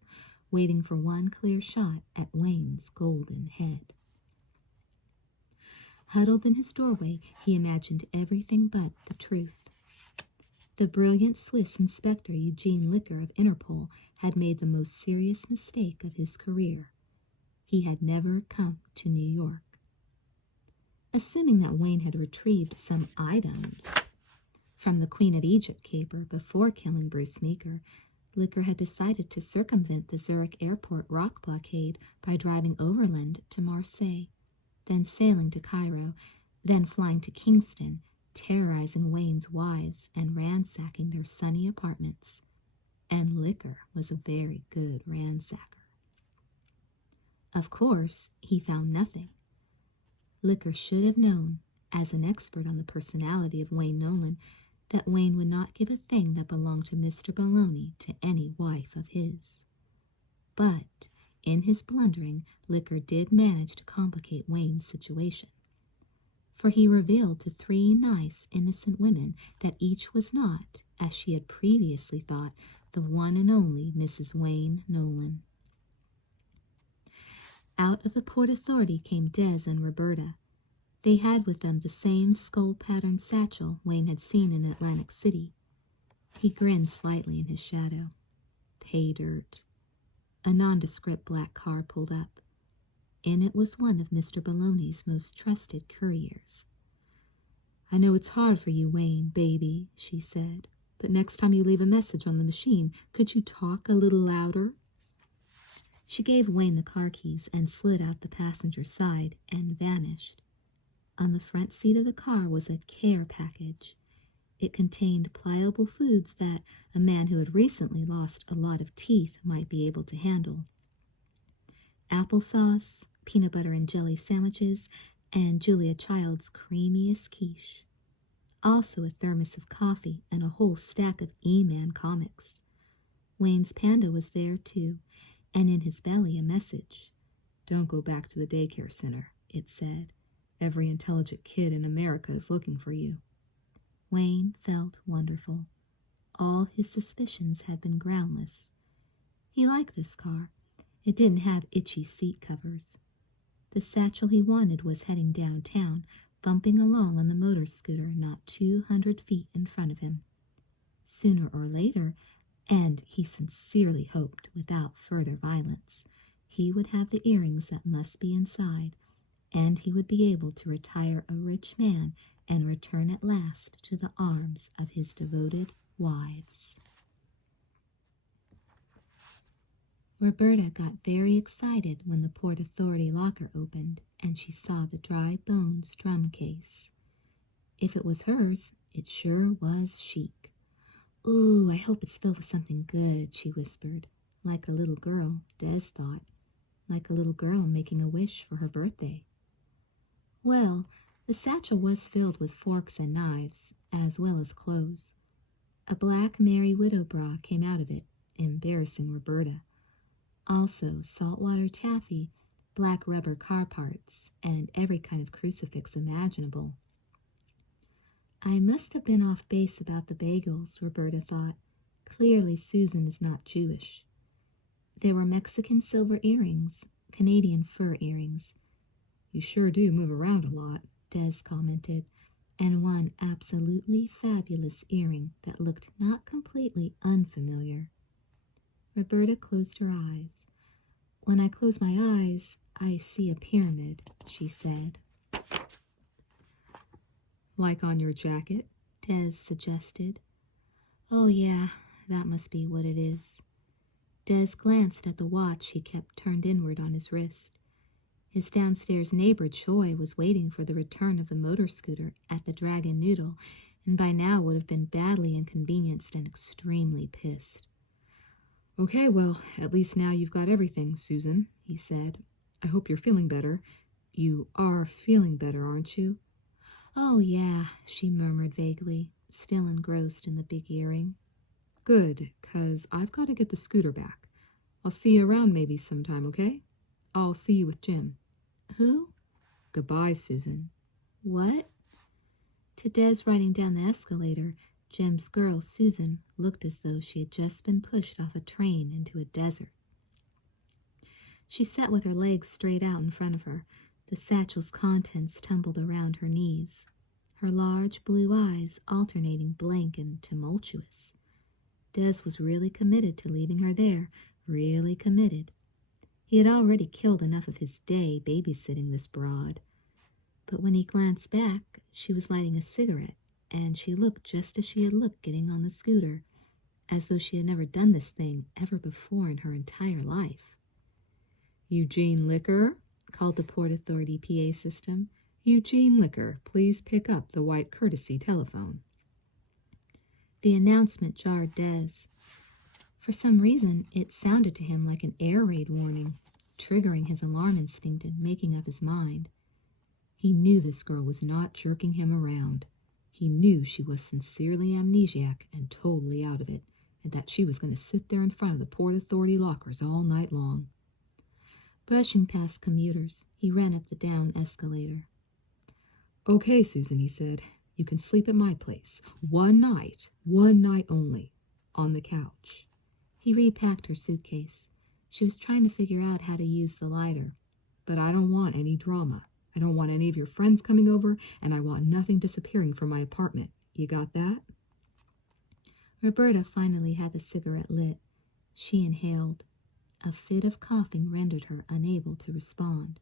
waiting for one clear shot at Wayne's golden head. Huddled in his doorway, he imagined everything but the truth. The brilliant Swiss Inspector Eugene Licker of Interpol had made the most serious mistake of his career. He had never come to New York. Assuming that Wayne had retrieved some items from the Queen of Egypt caper before killing Bruce Meeker, Licker had decided to circumvent the Zurich airport rock blockade by driving overland to Marseille, then sailing to Cairo, then flying to Kingston, terrorizing Wayne's wives and ransacking their sunny apartments. And Licker was a very good ransacker. Of course, he found nothing. Licker should have known, as an expert on the personality of Wayne Nolan, that Wayne would not give a thing that belonged to Mr. Baloney to any wife of his. But, in his blundering, Licker did manage to complicate Wayne's situation. For he revealed to three nice, innocent women that each was not, as she had previously thought, the one and only Mrs. Wayne Nolan. Out of the Port Authority came Des and Roberta. They had with them the same skull-patterned satchel Wayne had seen in Atlantic City. He grinned slightly in his shadow. Pay dirt. A nondescript black car pulled up. In it was one of Mr. Baloney's most trusted couriers. "I know it's hard for you, Wayne, baby," she said, "but next time you leave a message on the machine, could you talk a little louder?" She gave Wayne the car keys and slid out the passenger side and vanished. On the front seat of the car was a care package. It contained pliable foods that a man who had recently lost a lot of teeth might be able to handle. Applesauce, peanut butter and jelly sandwiches, and Julia Child's creamiest quiche. Also a thermos of coffee and a whole stack of E-Man comics. Wayne's panda was there too, and in his belly a message. "Don't go back to the daycare center," it said. "Every intelligent kid in America is looking for you." Wayne felt wonderful. All his suspicions had been groundless. He liked this car. It didn't have itchy seat covers. The satchel he wanted was heading downtown, bumping along on the motor scooter not 200 feet in front of him. Sooner or later, and he sincerely hoped without further violence, he would have the earrings that must be inside, and he would be able to retire a rich man and return at last to the arms of his devoted wives. Roberta got very excited when the Port Authority locker opened and she saw the dry bones drum case. If it was hers, it sure was chic. "Ooh, I hope it's filled with something good," she whispered, like a little girl, Des thought, like a little girl making a wish for her birthday. Well, the satchel was filled with forks and knives, as well as clothes. A black Merry Widow bra came out of it, embarrassing Roberta. Also saltwater taffy, black rubber car parts, and every kind of crucifix imaginable. I must have been off base about the bagels, Roberta thought. Clearly Susan is not Jewish. There were Mexican silver earrings, Canadian fur earrings. You sure do move around a lot, Des commented, and one absolutely fabulous earring that looked not completely unfamiliar. Roberta closed her eyes. When I close my eyes, I see a pyramid, she said. Like on your jacket? Des suggested. Oh yeah, that must be what it is. Des glanced at the watch he kept turned inward on his wrist. His downstairs neighbor Choi was waiting for the return of the motor scooter at the Dragon Noodle, and by now would have been badly inconvenienced and extremely pissed. Okay, well, at least now you've got everything, Susan, he said. I hope you're feeling better. You are feeling better, aren't you? Oh, yeah, she murmured vaguely, still engrossed in the big earring. Good, 'cause I've got to get the scooter back. I'll see you around maybe sometime, okay? I'll see you with Jim. Who? Goodbye, Susan. What? To Des riding down the escalator, Jim's girl, Susan, looked as though she had just been pushed off a train into a desert. She sat with her legs straight out in front of her, the satchel's contents tumbled around her knees, her large blue eyes alternating blank and tumultuous. Des was really committed to leaving her there, really committed. He had already killed enough of his day babysitting this broad. But when he glanced back, she was lighting a cigarette, and she looked just as she had looked getting on the scooter, as though she had never done this thing ever before in her entire life. Eugene Liquor, called the Port Authority PA system. Eugene Liquor, please pick up the white courtesy telephone. The announcement jarred Des. For some reason, it sounded to him like an air raid warning, triggering his alarm instinct and making up his mind. He knew this girl was not jerking him around. He knew she was sincerely amnesiac and totally out of it, and that she was going to sit there in front of the Port Authority lockers all night long. Brushing past commuters, he ran up the down escalator. Okay, Susan, he said, you can sleep at my place. One night only, on the couch. He repacked her suitcase. She was trying to figure out how to use the lighter. But I don't want any drama. I don't want any of your friends coming over, and I want nothing disappearing from my apartment. You got that? Roberta finally had the cigarette lit. She inhaled. A fit of coughing rendered her unable to respond.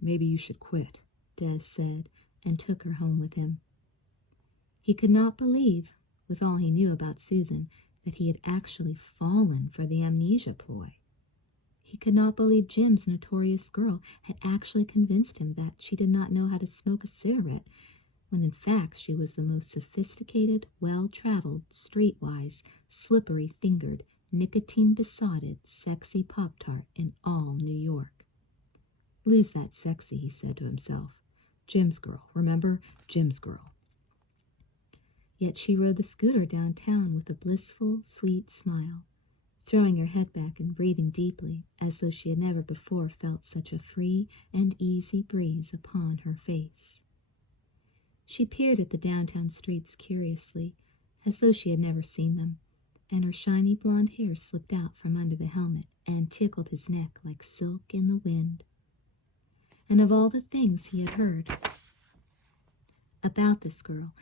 Maybe you should quit, Des said, and took her home with him. He could not believe, with all he knew about Susan, that he had actually fallen for the amnesia ploy. He could not believe Jim's notorious girl had actually convinced him that she did not know how to smoke a cigarette, when in fact she was the most sophisticated, well-traveled, streetwise, slippery-fingered, nicotine-besotted, sexy Pop-Tart in all New York. Lose that sexy, he said to himself. Jim's girl, remember? Jim's girl. Yet she rode the scooter downtown with a blissful, sweet smile, throwing her head back and breathing deeply, as though she had never before felt such a free and easy breeze upon her face. She peered at the downtown streets curiously, as though she had never seen them, and her shiny blonde hair slipped out from under the helmet and tickled his neck like silk in the wind. And of all the things he had heard about this girl,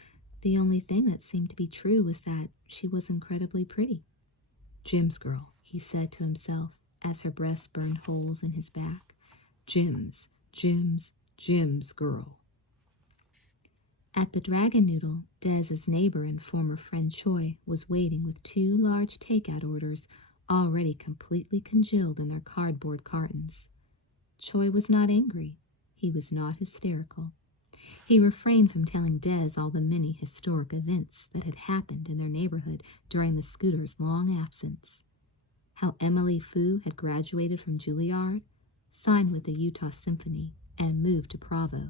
the only thing that seemed to be true was that she was incredibly pretty. Jim's girl, he said to himself, as her breast burned holes in his back. Jim's girl. At the Dragon Noodle, Dez's neighbor and former friend Choi was waiting with 2 large takeout orders already completely congealed in their cardboard cartons. Choi was not angry. He was not hysterical. He refrained from telling Des all the many historic events that had happened in their neighborhood during the scooter's long absence. How Emily Fu had graduated from Juilliard, signed with the Utah Symphony, and moved to Provo.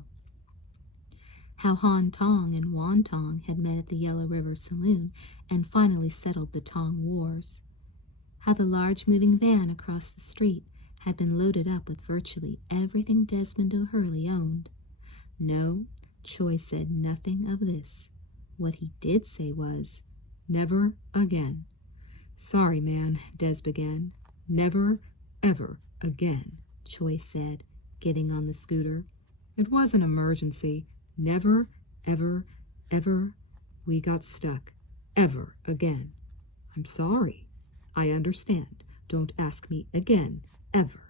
How Han Tong and Wan Tong had met at the Yellow River Saloon and finally settled the Tong Wars. How the large moving van across the street had been loaded up with virtually everything Desmond O'Hurley owned. No, Choi said nothing of this. What he did say was, "Never again." "Sorry, man," Des began. "Never, ever again," Choi said, getting on the scooter. "It was an emergency. Never, ever, ever. We got stuck. Ever again. I'm sorry. I understand. Don't ask me again, ever."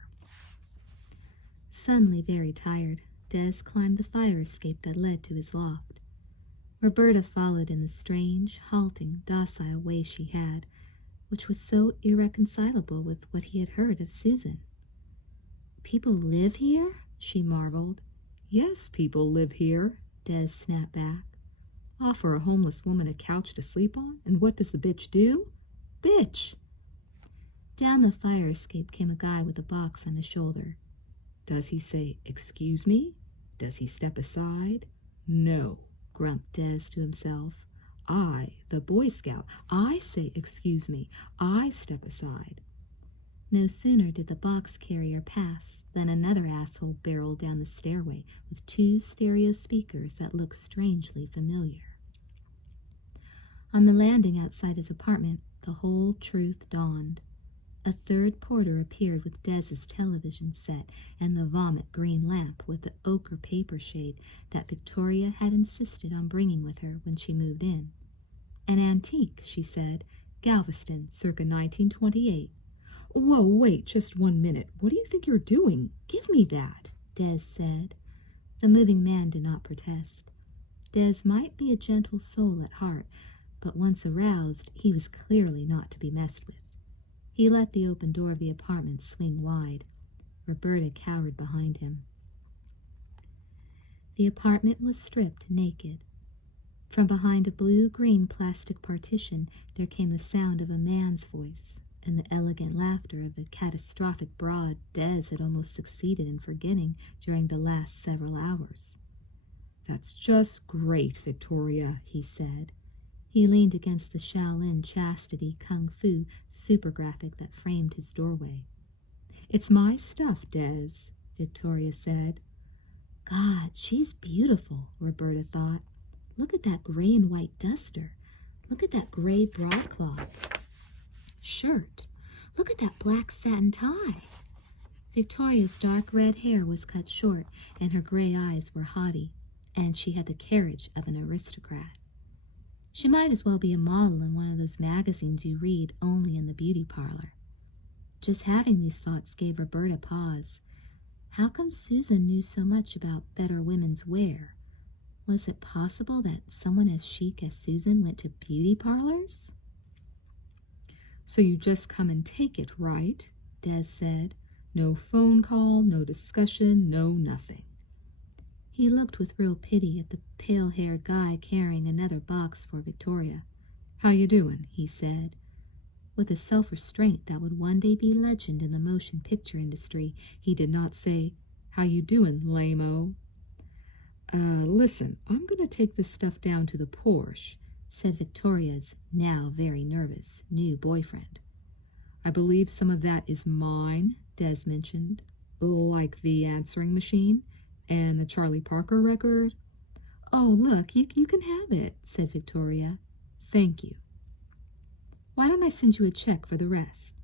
Suddenly very tired, Des climbed the fire escape that led to his loft. Roberta followed in the strange, halting, docile way she had, which was so irreconcilable with what he had heard of Susan. "People live here?" she marveled. "Yes, people live here," Des snapped back. "Offer a homeless woman a couch to sleep on, and what does the bitch do? Bitch!" Down the fire escape came a guy with a box on his shoulder. "Does he say, 'Excuse me'? Does he step aside?" "No," grumped Des to himself. "I, the Boy Scout, I say, 'Excuse me.' I step aside." No sooner did the box carrier pass than another asshole barreled down the stairway with 2 stereo speakers that looked strangely familiar. On the landing outside his apartment, the whole truth dawned. A third porter appeared with Dez's television set and the vomit green lamp with the ochre paper shade that Victoria had insisted on bringing with her when she moved in. "An antique," she said. "Galveston, circa 1928. "Whoa, wait, just 1 minute. What do you think you're doing? Give me that," Des said. The moving man did not protest. Des might be a gentle soul at heart, but once aroused, he was clearly not to be messed with. He let the open door of the apartment swing wide. Roberta cowered behind him. The apartment was stripped naked. From behind a blue-green plastic partition, there came the sound of a man's voice and the elegant laughter of the catastrophic broad Des had almost succeeded in forgetting during the last several hours. "That's just great, Victoria," he said. He leaned against the Shaolin chastity kung fu super graphic that framed his doorway. "It's my stuff, Des," Victoria said. "God, she's beautiful," Roberta thought. "Look at that gray and white duster. Look at that gray broadcloth shirt. Look at that black satin tie." Victoria's dark red hair was cut short, and her gray eyes were haughty, and she had the carriage of an aristocrat. She might as well be a model in one of those magazines you read only in the beauty parlor. Just having these thoughts gave Roberta pause. How come Susan knew so much about better women's wear? Was it possible that someone as chic as Susan went to beauty parlors? "So you just come and take it, right?" Des said. "No phone call, no discussion, no nothing." He looked with real pity at the pale-haired guy carrying another box for Victoria. "How you doing?" he said. With a self-restraint that would one day be legend in the motion picture industry, he did not say, "How you doing, lame-o?" Listen, I'm going to take this stuff down to the Porsche," said Victoria's, now very nervous, new boyfriend. "I believe some of that is mine," Des mentioned. "Like the answering machine and the Charlie Parker record." "Oh, look, you can have it," said Victoria. "Thank you. Why don't I send you a check for the rest?"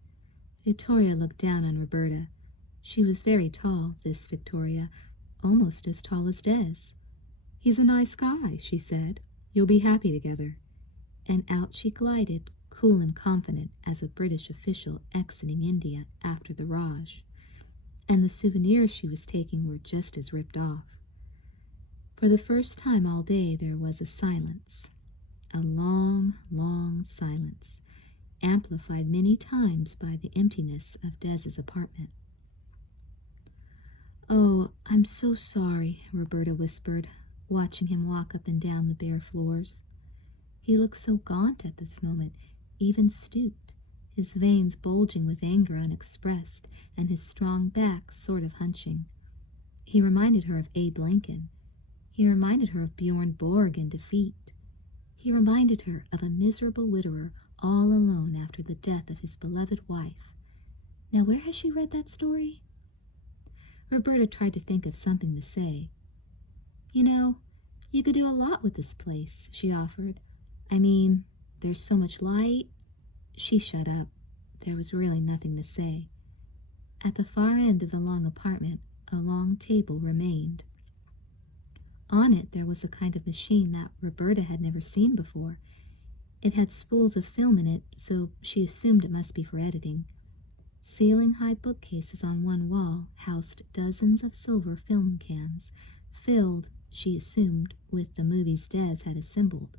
Victoria looked down on Roberta. She was very tall, this Victoria, almost as tall as Des. "He's a nice guy," she said. "You'll be happy together." And out she glided, cool and confident as a British official exiting India after the Raj. And the souvenirs she was taking were just as ripped off. For the first time all day there was a silence. A long, long silence, amplified many times by the emptiness of Dez's apartment. "Oh, I'm so sorry," Roberta whispered, watching him walk up and down the bare floors. He looked so gaunt at this moment, even stooped, his veins bulging with anger unexpressed, and his strong back sort of hunching. He reminded her of Abe Lincoln. He reminded her of Bjorn Borg in defeat. He reminded her of a miserable widower all alone after the death of his beloved wife. Now, where has she read that story? Roberta tried to think of something to say. "You know, You could do a lot with this place, she offered. I mean, there's so much light. She shut up. There was really nothing to say. At the far end of the long apartment, a long table remained. On it there was a kind of machine that Roberta had never seen before. It had spools of film in it, so she assumed it must be for editing. Ceiling-high bookcases on one wall housed dozens of silver film cans, filled, she assumed, with the movies Des had assembled.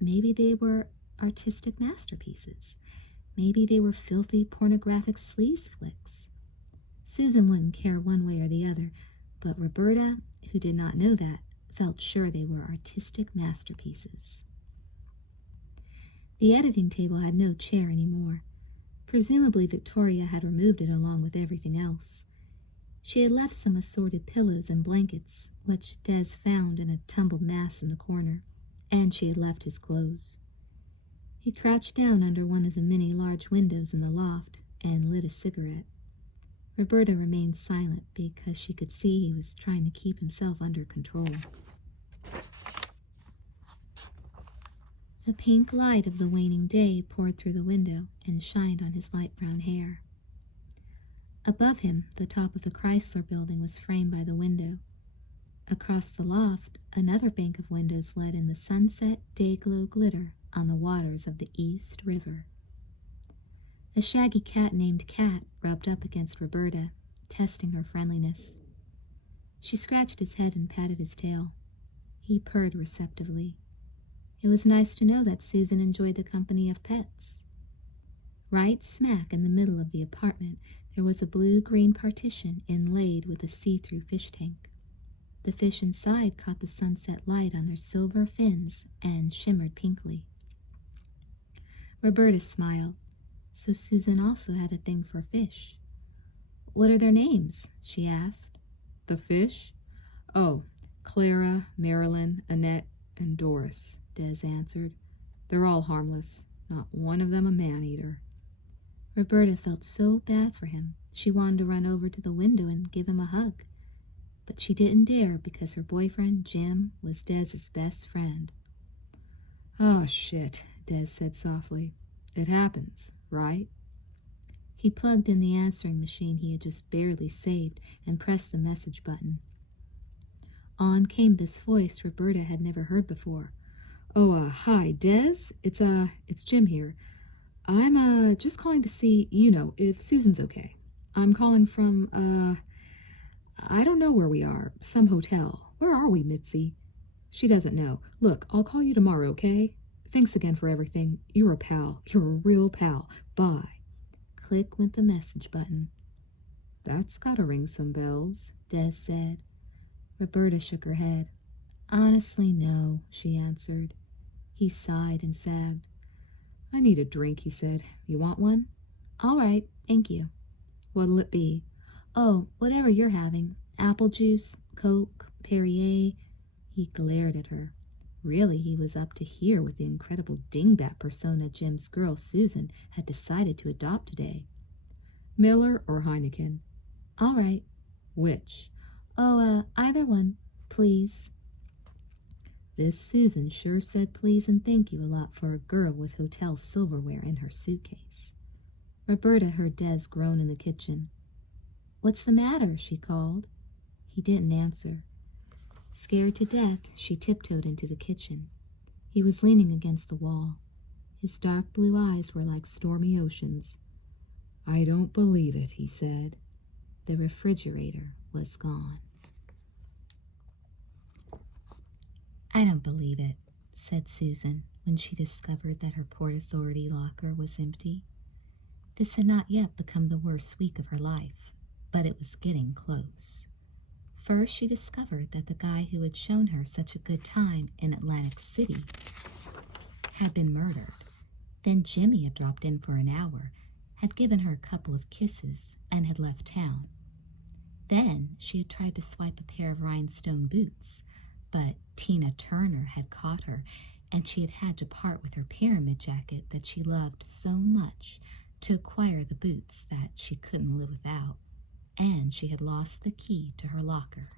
Maybe they were artistic masterpieces. Maybe they were filthy pornographic sleaze flicks. Susan wouldn't care one way or the other, but Roberta, who did not know that, felt sure they were artistic masterpieces. The editing table had no chair anymore. Presumably Victoria had removed it along with everything else. She had left some assorted pillows and blankets, which Des found in a tumbled mass in the corner, and she had left his clothes. He crouched down under one of the many large windows in the loft and lit a cigarette. Roberta remained silent because she could see he was trying to keep himself under control. The pink light of the waning day poured through the window and shined on his light brown hair. Above him, the top of the Chrysler building was framed by the window. Across the loft, another bank of windows let in the sunset day-glow glitter on the waters of the East River. A shaggy cat named Cat rubbed up against Roberta, testing her friendliness. She scratched his head and patted his tail. He purred receptively. It was nice to know that Susan enjoyed the company of pets. Right smack in the middle of the apartment, there was a blue-green partition inlaid with a see-through fish tank. The fish inside caught the sunset light on their silver fins and shimmered pinkly. Roberta smiled. So Susan also had a thing for fish. "What are their names?" she asked. The fish? Oh, Clara, Marilyn, Annette, and Doris, Des answered. They're all harmless. Not one of them a man-eater. Roberta felt so bad for him, she wanted to run over to the window and give him a hug. But she didn't dare because her boyfriend, Jim, was Des's best friend. "Oh, shit," Des said softly. "It happens, right?" He plugged in the answering machine he had just barely saved and pressed the message button. On came this voice Roberta had never heard before. "Oh, hi, Des. It's Jim here. I'm, just calling to see, if Susan's okay. I'm calling from, I don't know where we are. Some hotel. Where are we, Mitzi?" "She doesn't know. Look, I'll call you tomorrow, okay? Thanks again for everything. You're a pal. You're a real pal. Bye." Click went the message button. "That's gotta ring some bells," Des said. Roberta shook her head. "Honestly, no," she answered. He sighed and sagged. "I need a drink," he said. "You want one?" "All right, thank you." "What'll it be?" "Oh, whatever you're having. Apple juice, Coke, Perrier." He glared at her. Really, he was up to here with the incredible dingbat persona Jim's girl, Susan, had decided to adopt today. "Miller or Heineken?" "All right." "Which?" "Oh, either one, please." This Susan sure said please and thank you a lot for a girl with hotel silverware in her suitcase. Roberta heard Des groan in the kitchen. "What's the matter?" she called. He didn't answer. Scared to death, she tiptoed into the kitchen. He was leaning against the wall. His dark blue eyes were like stormy oceans. "I don't believe it," he said. The refrigerator was gone. "I don't believe it," said Susan when she discovered that her Port Authority locker was empty. This had not yet become the worst week of her life, but it was getting close. First, she discovered that the guy who had shown her such a good time in Atlantic City had been murdered. Then Jimmy had dropped in for an hour, had given her a couple of kisses, and had left town. Then she had tried to swipe a pair of rhinestone boots, but Tina Turner had caught her, and she had had to part with her pyramid jacket that she loved so much to acquire the boots that she couldn't live without. And she had lost the key to her locker.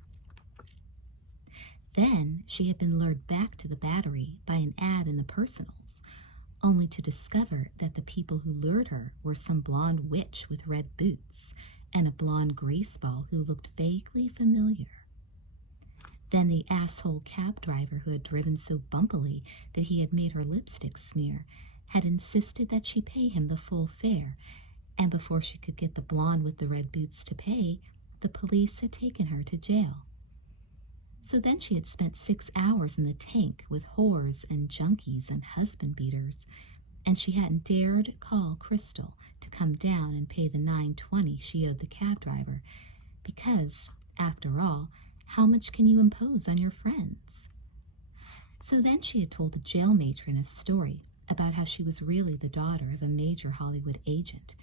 Then she had been lured back to the Battery by an ad in the Personals, only to discover that the people who lured her were some blonde witch with red boots and a blonde greaseball who looked vaguely familiar. Then the asshole cab driver who had driven so bumpily that he had made her lipstick smear had insisted that she pay him the full fare, and before she could get the blonde with the red boots to pay, the police had taken her to jail. So then she had spent 6 hours in the tank with whores and junkies and husband beaters, and she hadn't dared call Crystal to come down and pay the $9.20 she owed the cab driver, because, after all, how much can you impose on your friends? So then she had told the jail matron a story about how she was really the daughter of a major Hollywood agent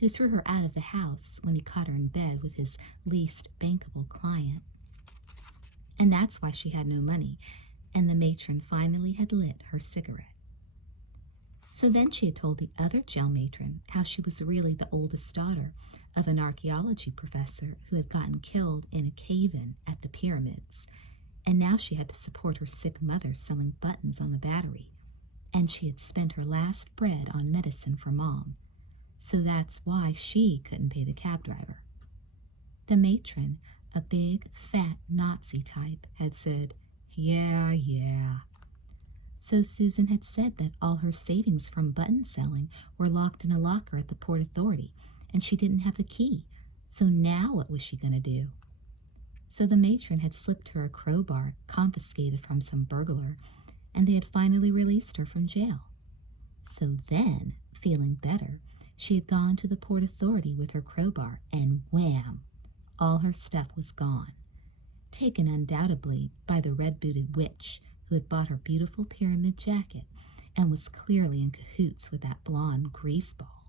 who threw her out of the house when he caught her in bed with his least bankable client. And that's why she had no money, and the matron finally had lit her cigarette. So then she had told the other jail matron how she was really the oldest daughter of an archaeology professor who had gotten killed in a cave-in at the pyramids, and now she had to support her sick mother selling buttons on the Battery, and she had spent her last bread on medicine for Mom, so that's why she couldn't pay the cab driver. The matron, a big, fat Nazi type, had said, "Yeah. So Susan had said that all her savings from button selling were locked in a locker at the Port Authority, and she didn't have the key. So now what was she going to do? So the matron had slipped her a crowbar confiscated from some burglar, and they had finally released her from jail. So then, feeling better, she had gone to the Port Authority with her crowbar, and wham! All her stuff was gone, taken undoubtedly by the red-booted witch who had bought her beautiful pyramid jacket and was clearly in cahoots with that blonde greaseball.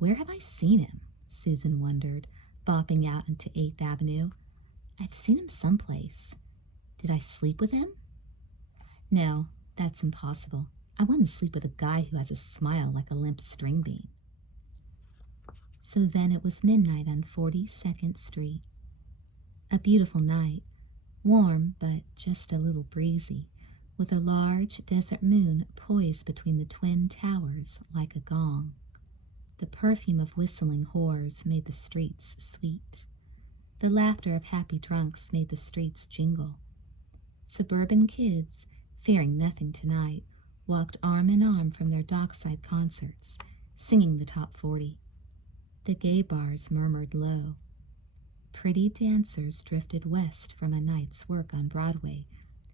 Where have I seen him? Susan wondered, bopping out into 8th Avenue. I've seen him someplace. Did I sleep with him? No, that's impossible. I wouldn't sleep with a guy who has a smile like a limp string bean. So then it was midnight on 42nd Street. A beautiful night, warm but just a little breezy, with a large desert moon poised between the twin towers like a gong. The perfume of whistling whores made the streets sweet. The laughter of happy drunks made the streets jingle. Suburban kids, fearing nothing tonight, walked arm in arm from their dockside concerts, singing the top 40. The gay bars murmured low. Pretty dancers drifted west from a night's work on Broadway,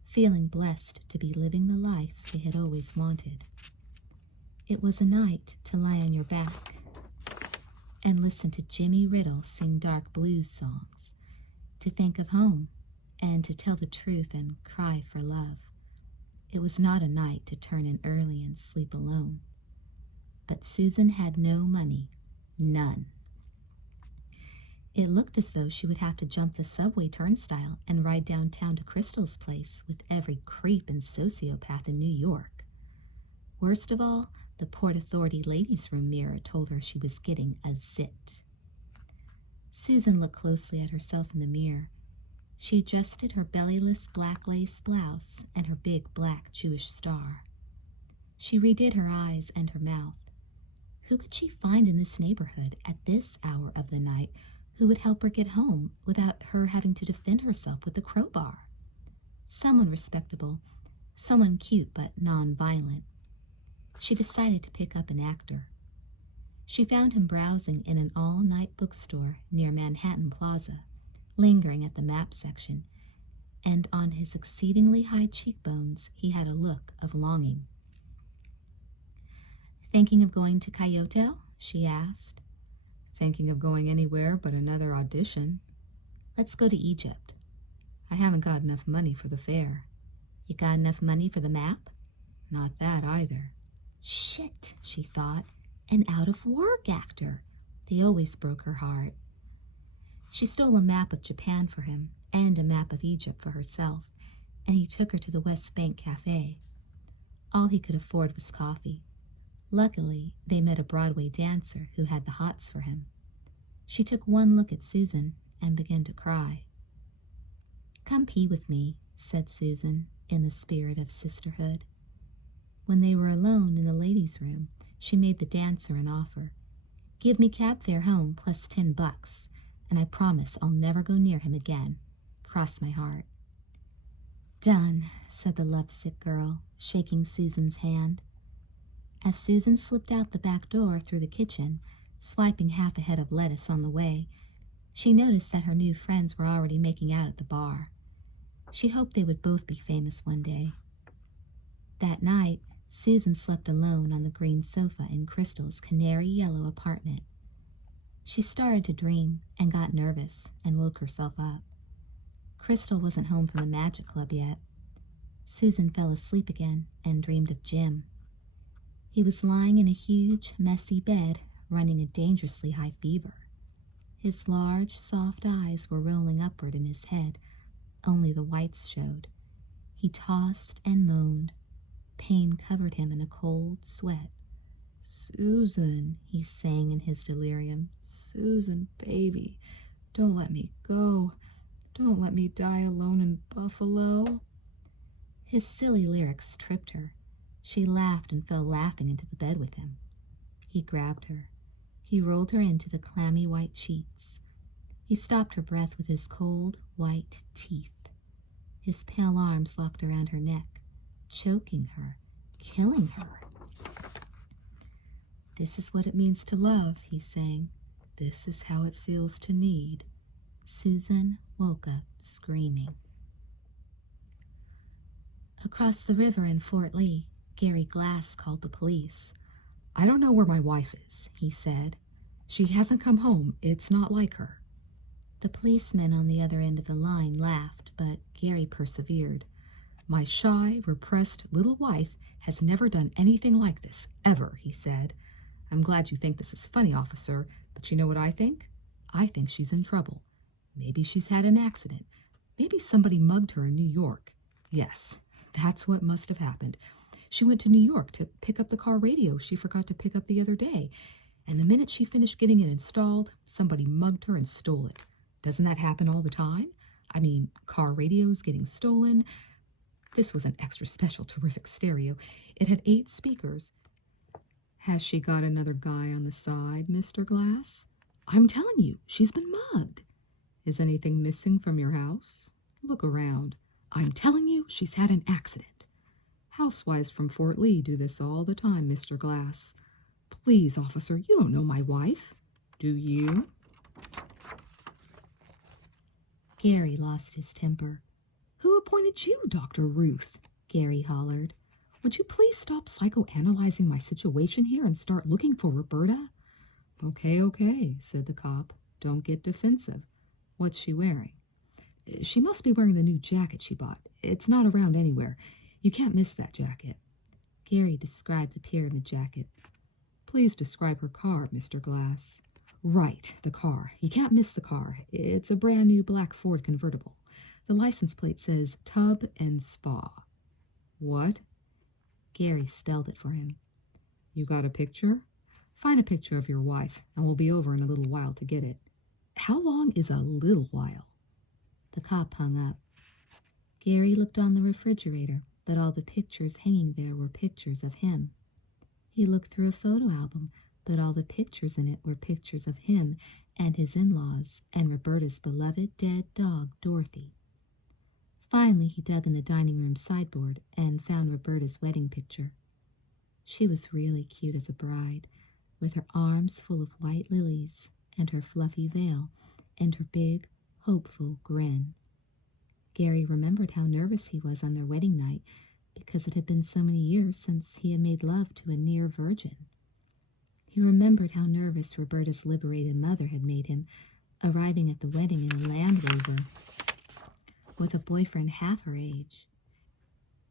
feeling blessed to be living the life they had always wanted. It was a night to lie on your back and listen to Jimmy Riddle sing dark blues songs, to think of home and to tell the truth and cry for love. It was not a night to turn in early and sleep alone. But Susan had no money. None. It looked as though she would have to jump the subway turnstile and ride downtown to Crystal's place with every creep and sociopath in New York. Worst of all, the Port Authority ladies' room mirror told her she was getting a zit. Susan looked closely at herself in the mirror. She adjusted her bellyless black lace blouse and her big black Jewish star. She redid her eyes and her mouth. Who could she find in this neighborhood at this hour of the night who would help her get home without her having to defend herself with a crowbar? Someone respectable, someone cute but non-violent. She decided to pick up an actor. She found him browsing in an all-night bookstore near Manhattan Plaza, lingering at the map section, and on his exceedingly high cheekbones he had a look of longing. "Thinking of going to Kyoto?" she asked. Thinking of going anywhere but another audition. Let's go to Egypt. I haven't got enough money for the fare. You got enough money for the map? Not that either. Shit, she thought. An out-of-work actor. They always broke her heart. She stole a map of Japan for him and a map of Egypt for herself, and he took her to the West Bank Cafe. All he could afford was coffee. Luckily, they met a Broadway dancer who had the hots for him. She took one look at Susan and began to cry. "Come pee with me," said Susan, in the spirit of sisterhood. When they were alone in the ladies' room, she made the dancer an offer. "Give me cab fare home plus $10, and I promise I'll never go near him again. Cross my heart." "Done," said the lovesick girl, shaking Susan's hand. As Susan slipped out the back door through the kitchen, swiping half a head of lettuce on the way, she noticed that her new friends were already making out at the bar. She hoped they would both be famous one day. That night, Susan slept alone on the green sofa in Crystal's canary yellow apartment. She started to dream and got nervous and woke herself up. Crystal wasn't home from the magic club yet. Susan fell asleep again and dreamed of Jim. He was lying in a huge, messy bed, running a dangerously high fever. His large, soft eyes were rolling upward in his head. Only the whites showed. He tossed and moaned. Pain covered him in a cold sweat. "Susan," he sang in his delirium. "Susan, baby, don't let me go. Don't let me die alone in Buffalo." His silly lyrics tripped her. She laughed and fell laughing into the bed with him. He grabbed her. He rolled her into the clammy white sheets. He stopped her breath with his cold, white teeth. His pale arms locked around her neck, choking her, killing her. "This is what it means to love," he sang. "This is how it feels to need." Susan woke up screaming. Across the river in Fort Lee, Gary Glass called the police. "I don't know where my wife is," he said. "She hasn't come home. It's not like her." The policeman on the other end of the line laughed, but Gary persevered. "My shy, repressed little wife has never done anything like this, ever," he said. "I'm glad you think this is funny, officer, but you know what I think? I think she's in trouble. Maybe she's had an accident. Maybe somebody mugged her in New York. Yes, that's what must have happened. She went to New York to pick up the car radio she forgot to pick up the other day, and the minute she finished getting it installed, somebody mugged her and stole it. Doesn't that happen all the time? I mean, car radios getting stolen. This was an extra special terrific stereo. It had 8 speakers. Has she got another guy on the side, Mr. Glass? I'm telling you, she's been mugged. Is anything missing from your house? Look around. I'm telling you, she's had an accident. Housewives from Fort Lee do this all the time, Mr. Glass. Please, officer, you don't know my wife. Do you?" Gary lost his temper. "Who appointed you, Dr. Ruth?" Gary hollered. "Would you please stop psychoanalyzing my situation here and start looking for Roberta?" Okay, said the cop. "Don't get defensive. What's she wearing?" "She must be wearing the new jacket she bought. It's not around anywhere. You can't miss that jacket." Gary described the pyramid jacket. "Please describe her car, Mr. Glass." "Right, the car. You can't miss the car. It's a brand new black Ford convertible. The license plate says Tub and Spa." "What?" Gary spelled it for him. "You got a picture? Find a picture of your wife, and we'll be over in a little while to get it." "How long is a little while?" The cop hung up. Gary looked on the refrigerator, but all the pictures hanging there were pictures of him. He looked through a photo album, but all the pictures in it were pictures of him and his in-laws and Roberta's beloved dead dog, Dorothy. Finally, he dug in the dining room sideboard and found Roberta's wedding picture. She was really cute as a bride, with her arms full of white lilies and her fluffy veil and her big, hopeful grin. Gary remembered how nervous he was on their wedding night because it had been so many years since he had made love to a near virgin. He remembered how nervous Roberta's liberated mother had made him, arriving at the wedding in a Land Rover with a boyfriend half her age.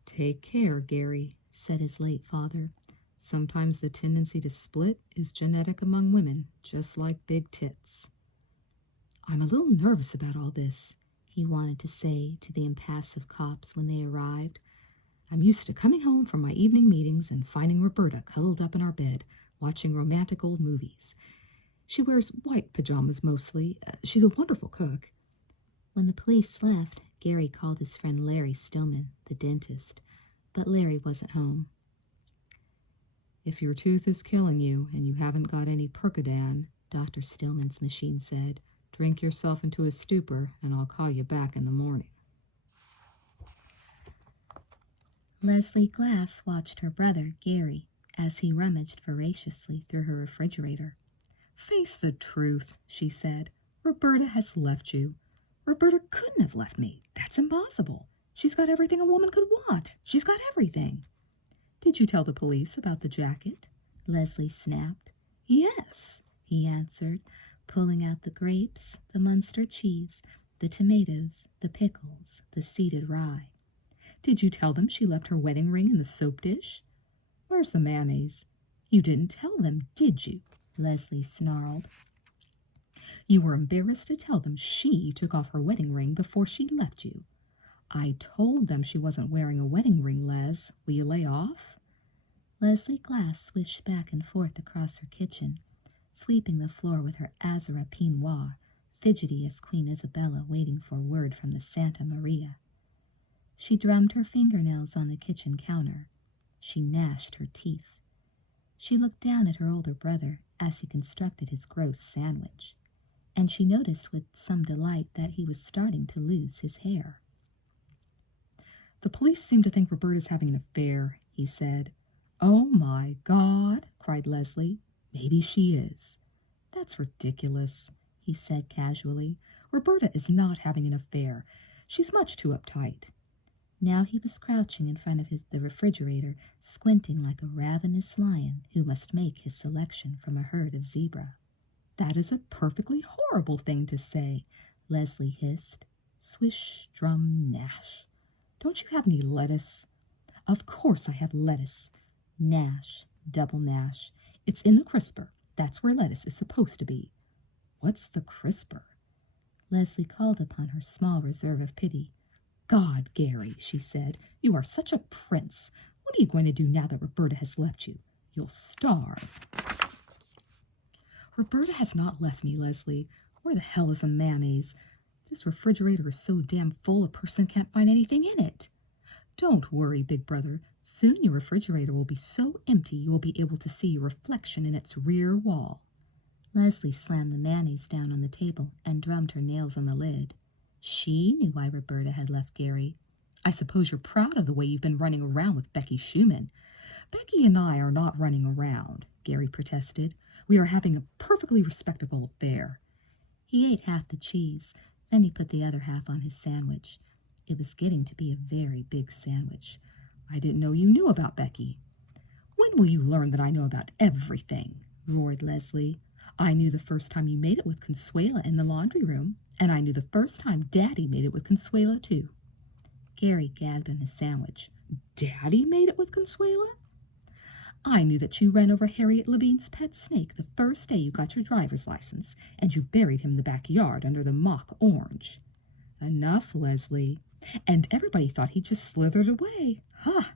"Take care, Gary," said his late father. "Sometimes the tendency to split is genetic among women, just like big tits." "I'm a little nervous about all this," he wanted to say to the impassive cops when they arrived. "I'm used to coming home from my evening meetings and finding Roberta cuddled up in our bed, watching romantic old movies. She wears white pajamas mostly. She's a wonderful cook." When the police left, Gary called his friend Larry Stillman, the dentist, but Larry wasn't home. "If your tooth is killing you and you haven't got any Percodan," Dr. Stillman's machine said, "drink yourself into a stupor and I'll call you back in the morning." Leslie Glass watched her brother, Gary, as he rummaged voraciously through her refrigerator. "Face the truth," she said. "Roberta has left you." "Roberta couldn't have left me. That's impossible. She's got everything a woman could want. She's got everything." "Did you tell the police about the jacket?" Leslie snapped. "Yes," he answered, pulling out the grapes, the Munster cheese, the tomatoes, the pickles, the seeded rye. "Did you tell them she left her wedding ring in the soap dish?" "Where's the mayonnaise?" "You didn't tell them, did you?" Leslie snarled. "You were embarrassed to tell them she took off her wedding ring before she left you." "I told them she wasn't wearing a wedding ring, Les. Will you lay off?" Leslie Glass swished back and forth across her kitchen, sweeping the floor with her Azara peignoir, fidgety as Queen Isabella waiting for word from the Santa Maria. She drummed her fingernails on the kitchen counter. She gnashed her teeth. She looked down at her older brother as he constructed his gross sandwich, and she noticed with some delight that he was starting to lose his hair. "The police seem to think Roberta's having an affair," he said. "Oh, my God," cried Leslie. "Maybe she is." "That's ridiculous," he said casually. "Roberta is not having an affair. She's much too uptight." Now he was crouching in front of the refrigerator, squinting like a ravenous lion who must make his selection from a herd of zebra. "That is a perfectly horrible thing to say," Leslie hissed. Swish, drum, gnash. "Don't you have any lettuce?" "Of course I have lettuce." Gnash, double gnash. "It's in the crisper. That's where lettuce is supposed to be." "What's the crisper?" Leslie called upon her small reserve of pity. "God, Gary," she said, "you are such a prince. What are you going to do now that Roberta has left you? You'll starve." "Roberta has not left me, Leslie. Where the hell is a mayonnaise? This refrigerator is so damn full a person can't find anything in it." "Don't worry, big brother. Soon your refrigerator will be so empty you will be able to see your reflection in its rear wall." Leslie slammed the mayonnaise down on the table and drummed her nails on the lid. She knew why Roberta had left Gary. "I suppose you're proud of the way you've been running around with Becky Schumann." "Becky and I are not running around," Gary protested. "We are having a perfectly respectable affair." He ate half the cheese, then he put the other half on his sandwich. It was getting to be a very big sandwich. "I didn't know you knew about Becky." "When will you learn that I know about everything?" roared Leslie. "I knew the first time you made it with Consuela in the laundry room, and I knew the first time Daddy made it with Consuela, too." Gary gagged on his sandwich. "Daddy made it with Consuela?" "I knew that you ran over Harriet Levine's pet snake the first day you got your driver's license, and you buried him in the backyard under the mock orange." "Enough, Leslie. And everybody thought he just slithered away. Ha!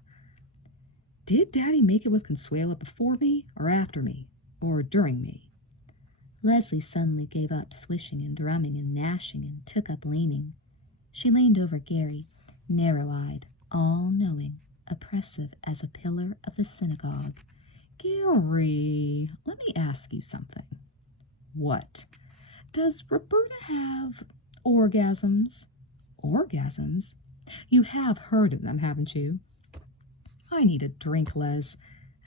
Did Daddy make it with Consuela before me, or after me, or during me?" Leslie suddenly gave up swishing and drumming and gnashing and took up leaning. She leaned over Gary, narrow-eyed, all-knowing, oppressive as a pillar of the synagogue. "Gary, let me ask you something." "What?" "Does Roberta have orgasms?" "Orgasms? You have heard of them, haven't you?" "I need a drink, Les.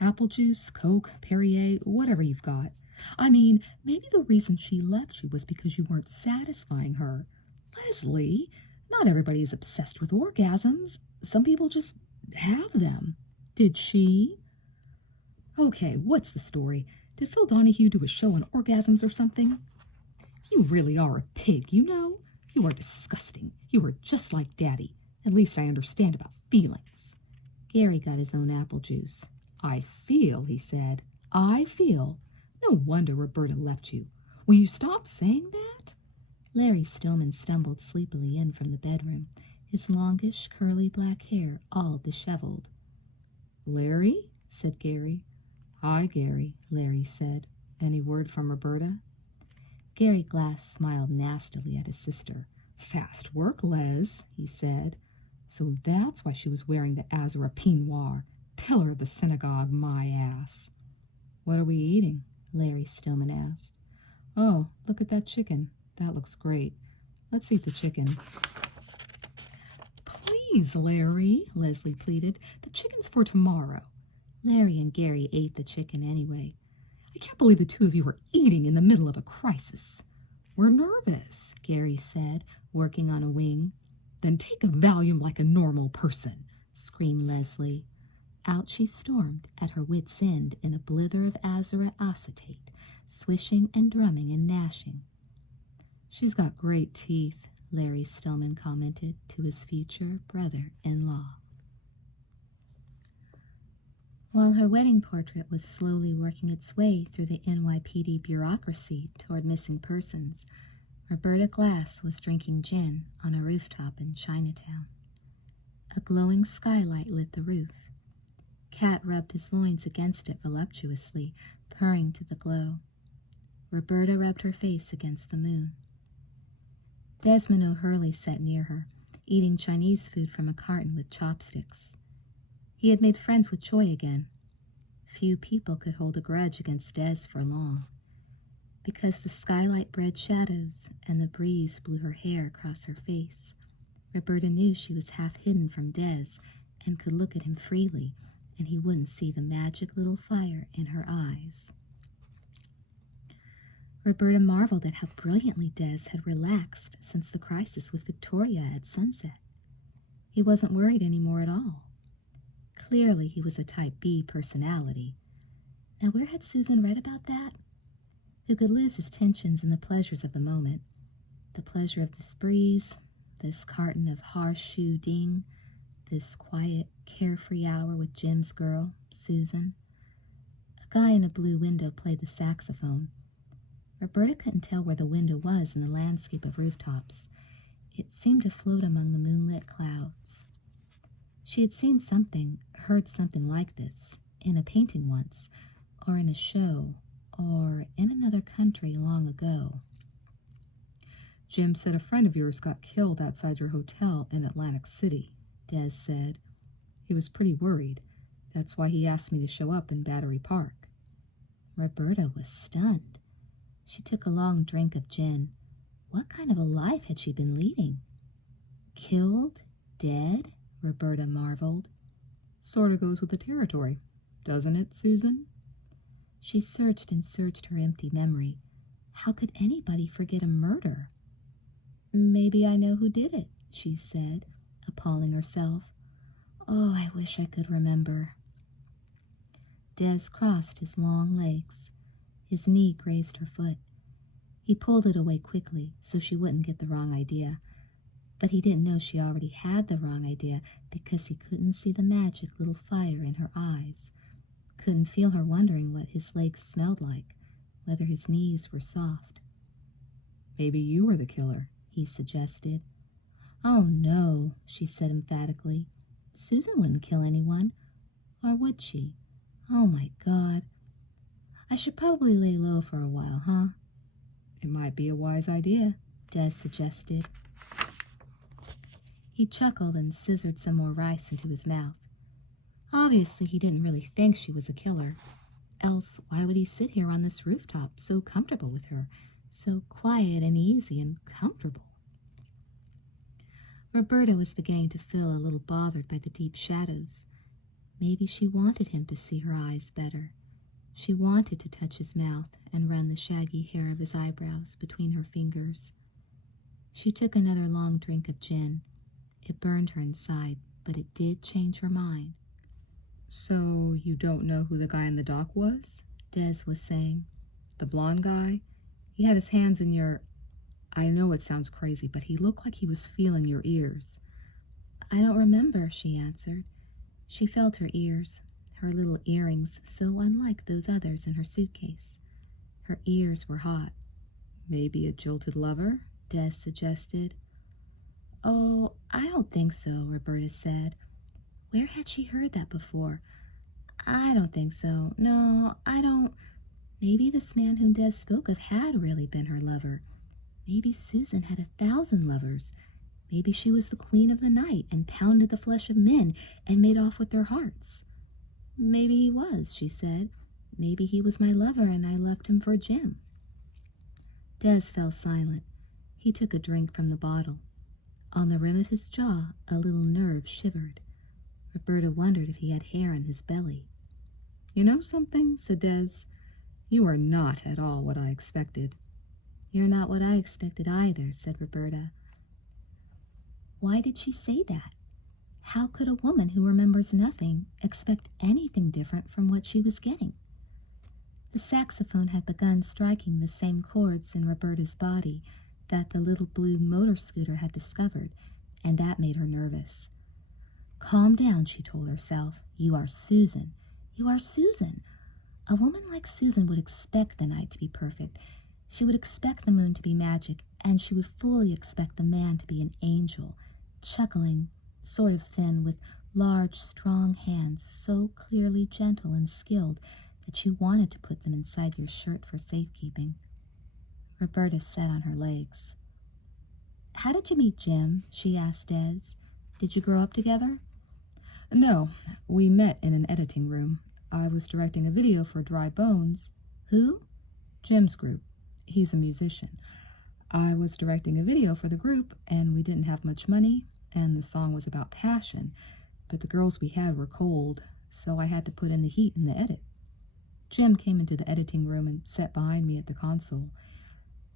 Apple juice, Coke, Perrier, whatever you've got. I mean, maybe the reason she left you was because you weren't satisfying her." "Leslie, not everybody is obsessed with orgasms. Some people just have them." "Did she?" "Okay, what's the story? Did Phil Donahue do a show on orgasms or something?" "You really are a pig, you know. You are disgusting. You are just like Daddy. At least I understand about feelings." Gary got his own apple juice. "I feel," he said. "I feel. No wonder Roberta left you. Will you stop saying that?" Larry Stillman stumbled sleepily in from the bedroom, his longish, curly black hair all disheveled. "Larry?" said Gary. "Hi, Gary," Larry said. "Any word from Roberta?" Gary Glass smiled nastily at his sister. Fast work, Les, he said. So that's why she was wearing the Azura peignoir. Pillar of the synagogue, my ass. What are we eating? Larry Stillman asked. Oh, look at that chicken. That looks great. Let's eat the chicken. Please, Larry, Leslie pleaded. The chicken's for tomorrow. Larry and Gary ate the chicken anyway. I can't believe the two of you are eating in the middle of a crisis. We're nervous, Gary said, working on a wing. Then take a Valium like a normal person, screamed Leslie. Out she stormed, at her wits' end in a blither of Azura acetate, swishing and drumming and gnashing. She's got great teeth, Larry Stillman commented to his future brother-in-law. While her wedding portrait was slowly working its way through the NYPD bureaucracy toward missing persons, Roberta Glass was drinking gin on a rooftop in Chinatown. A glowing skylight lit the roof. Cat rubbed his loins against it voluptuously, purring to the glow. Roberta rubbed her face against the moon. Desmond O'Hurley sat near her, eating Chinese food from a carton with chopsticks. He had made friends with Choi again. Few people could hold a grudge against Des for long. Because the skylight bred shadows and the breeze blew her hair across her face, Roberta knew she was half hidden from Des and could look at him freely, and he wouldn't see the magic little fire in her eyes. Roberta marveled at how brilliantly Des had relaxed since the crisis with Victoria at sunset. He wasn't worried anymore at all. Clearly he was a type B personality. Now where had Susan read about that? Who could lose his tensions in the pleasures of the moment. The pleasure of this breeze, this carton of horseshoe ding, this quiet, carefree hour with Jim's girl, Susan. A guy in a blue window played the saxophone. Roberta couldn't tell where the window was in the landscape of rooftops. It seemed to float among the moonlit clouds. She had seen something, heard something like this, in a painting once, or in a show, or in another country long ago. Jim said a friend of yours got killed outside your hotel in Atlantic City, Des said. He was pretty worried. That's why he asked me to show up in Battery Park. Roberta was stunned. She took a long drink of gin. What kind of a life had she been leading? Killed? Dead? Roberta marveled. Sort of goes with the territory, doesn't it, Susan? She searched and searched her empty memory. How could anybody forget a murder? Maybe I know who did it, she said, appalling herself. Oh, I wish I could remember. Des crossed his long legs. His knee grazed her foot. He pulled it away quickly so she wouldn't get the wrong idea. But he didn't know she already had the wrong idea because he couldn't see the magic little fire in her eyes. Couldn't feel her wondering what his legs smelled like, whether his knees were soft. Maybe you were the killer, he suggested. Oh, no, she said emphatically. Susan wouldn't kill anyone. Or would she? Oh, my God. I should probably lay low for a while, huh? It might be a wise idea, Des suggested. He chuckled and scissored some more rice into his mouth. Obviously, he didn't really think she was a killer. Else, why would he sit here on this rooftop, so comfortable with her, so quiet and easy and comfortable? Roberta was beginning to feel a little bothered by the deep shadows. Maybe she wanted him to see her eyes better. She wanted to touch his mouth and run the shaggy hair of his eyebrows between her fingers. She took another long drink of gin. It burned her inside, but it did change her mind. So you don't know who the guy in the dock was? Des was saying. The blonde guy? He had his hands in your... I know it sounds crazy, but he looked like he was feeling your ears. I don't remember, she answered. She felt her ears, her little earrings so unlike those others in her suitcase. Her ears were hot. Maybe a jilted lover? Des suggested. Oh, I don't think so, Roberta said. Where had she heard that before? I don't think so. No, I don't. Maybe this man whom Des spoke of had really been her lover. Maybe Susan had 1,000 lovers. Maybe she was the queen of the night and pounded the flesh of men and made off with their hearts. Maybe he was, she said. Maybe he was my lover and I left him for Jim. Des fell silent. He took a drink from the bottle. On the rim of his jaw, a little nerve shivered. Roberta wondered if he had hair in his belly. "You know something?" said Des. "You are not at all what I expected." "You're not what I expected either," said Roberta. Why did she say that? How could a woman who remembers nothing expect anything different from what she was getting? The saxophone had begun striking the same chords in Roberta's body that the little blue motor scooter had discovered, and that made her nervous. "Calm down," she told herself. "You are Susan. You are Susan. A woman like Susan would expect the night to be perfect. She would expect the moon to be magic, and she would fully expect the man to be an angel, chuckling, sort of thin, with large, strong hands so clearly gentle and skilled that you wanted to put them inside your shirt for safekeeping." Roberta sat on her legs. "How did you meet Jim?" she asked Des. "Did you grow up together?" "No, we met in an editing room. I was directing a video for Dry Bones." "Who?" "Jim's group. He's a musician. I was directing a video for the group, and we didn't have much money, and the song was about passion, but the girls we had were cold, so I had to put in the heat in the edit. Jim came into the editing room and sat behind me at the console.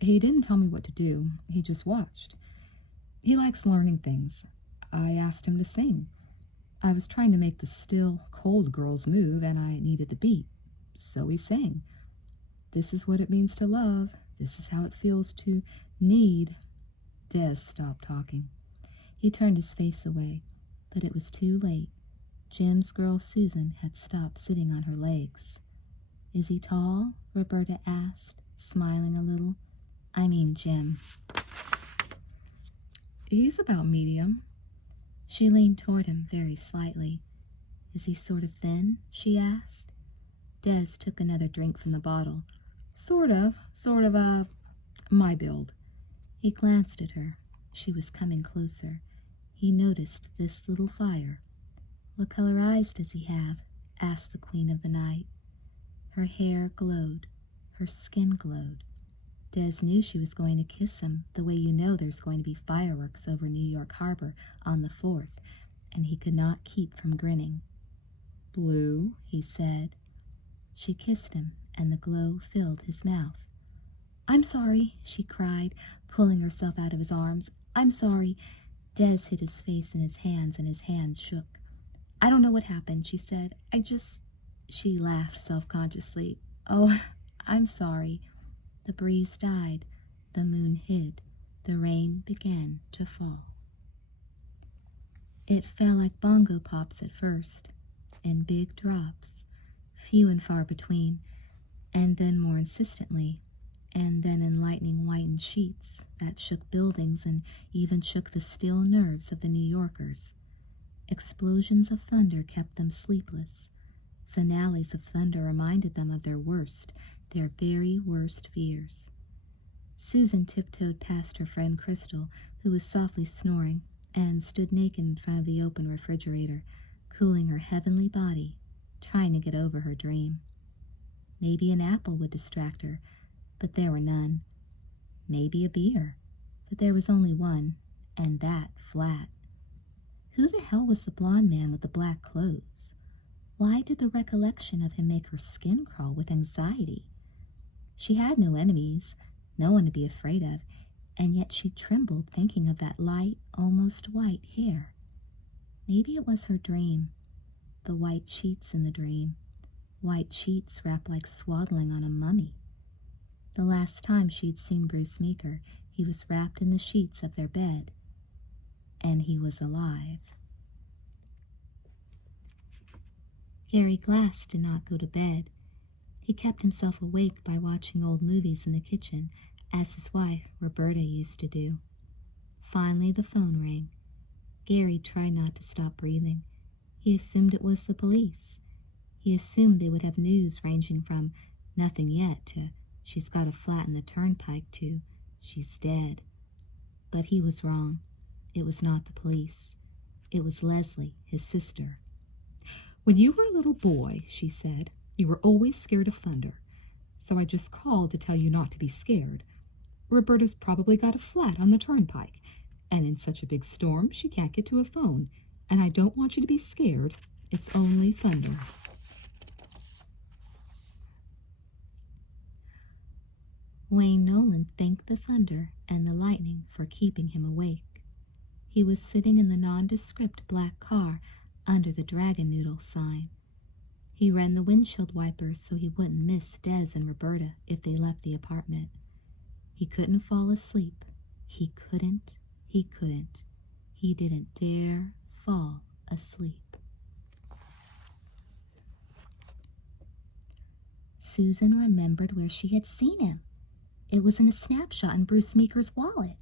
He didn't tell me what to do, he just watched. He likes learning things. I asked him to sing. I was trying to make the still, cold girls move, and I needed the beat, so he sang. This is what it means to love. This is how it feels to need." Des stopped talking. He turned his face away, but it was too late. Jim's girl Susan had stopped sitting on her legs. "Is he tall?" Roberta asked, smiling a little. "I mean Jim." "He's about medium." She leaned toward him very slightly. "Is he sort of thin?" she asked. Des took another drink from the bottle. Sort of, my build." He glanced at her. She was coming closer. He noticed this little fire. "What color eyes does he have?" asked the queen of the night. Her hair glowed. Her skin glowed. Des knew she was going to kiss him the way you know there's going to be fireworks over New York Harbor on the 4th, and he could not keep from grinning. "Blue," he said. She kissed him, and the glow filled his mouth. "I'm sorry," she cried, pulling herself out of his arms. "I'm sorry." Des hid his face in his hands, and his hands shook. "I don't know what happened," she said. She laughed self-consciously. "Oh, I'm sorry." The breeze died. The moon hid. The rain began to fall. It fell like bongo pops at first, in big drops, few and far between, and then more insistently, and then in lightning whitened sheets that shook buildings and even shook the still nerves of the New Yorkers. Explosions of thunder kept them sleepless. Finales of thunder reminded them of their worst, their very worst fears. Susan tiptoed past her friend Crystal, who was softly snoring, and stood naked in front of the open refrigerator, cooling her heavenly body, trying to get over her dream. Maybe an apple would distract her, but there were none. Maybe a beer, but there was only one, and that flat. Who the hell was the blonde man with the black clothes? Why did the recollection of him make her skin crawl with anxiety? She had no enemies, no one to be afraid of, and yet she trembled thinking of that light, almost white hair. Maybe it was her dream. The white sheets in the dream. White sheets wrapped like swaddling on a mummy. The last time she'd seen Bruce Meeker, he was wrapped in the sheets of their bed. And he was alive. Gary Glass did not go to bed. He kept himself awake by watching old movies in the kitchen, as his wife, Roberta, used to do. Finally, the phone rang. Gary tried not to stop breathing. He assumed it was the police. He assumed they would have news ranging from nothing yet to she's got a flat in the turnpike to "She's dead." But he was wrong. It was not the police. It was Leslie, his sister. "When you were a little boy," she said, "you were always scared of thunder. So I just called to tell you not to be scared. Roberta's probably got a flat on the turnpike, and in such a big storm she can't get to a phone. And I don't want you to be scared. It's only thunder." Wayne Nolan thanked the thunder and the lightning for keeping him awake. He was sitting in the nondescript black car under the Dragon Noodle sign. He ran the windshield wipers so he wouldn't miss Des and Roberta if they left the apartment. He couldn't fall asleep. He couldn't. He didn't dare fall asleep. Susan remembered where she had seen him. It was in a snapshot in Bruce Meeker's wallet.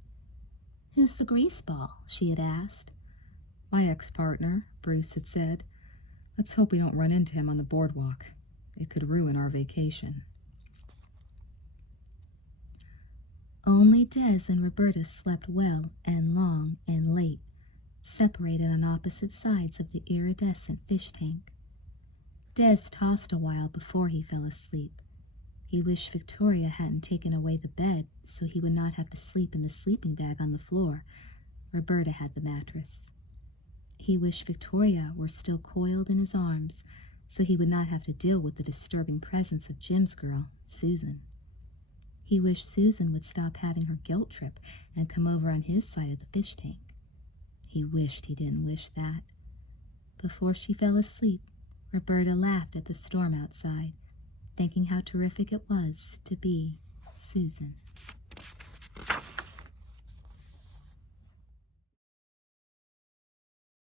"Who's the greaseball?" she had asked. "My ex-partner," Bruce had said. "Let's hope we don't run into him on the boardwalk. It could ruin our vacation." Only Des and Roberta slept well and long and late, separated on opposite sides of the iridescent fish tank. Des tossed a while before he fell asleep. He wished Victoria hadn't taken away the bed so he would not have to sleep in the sleeping bag on the floor. Roberta had the mattress. He wished Victoria were still coiled in his arms so he would not have to deal with the disturbing presence of Jim's girl, Susan. He wished Susan would stop having her guilt trip and come over on his side of the fish tank. He wished he didn't wish that. Before she fell asleep, Roberta laughed at the storm outside, thinking how terrific it was to be Susan.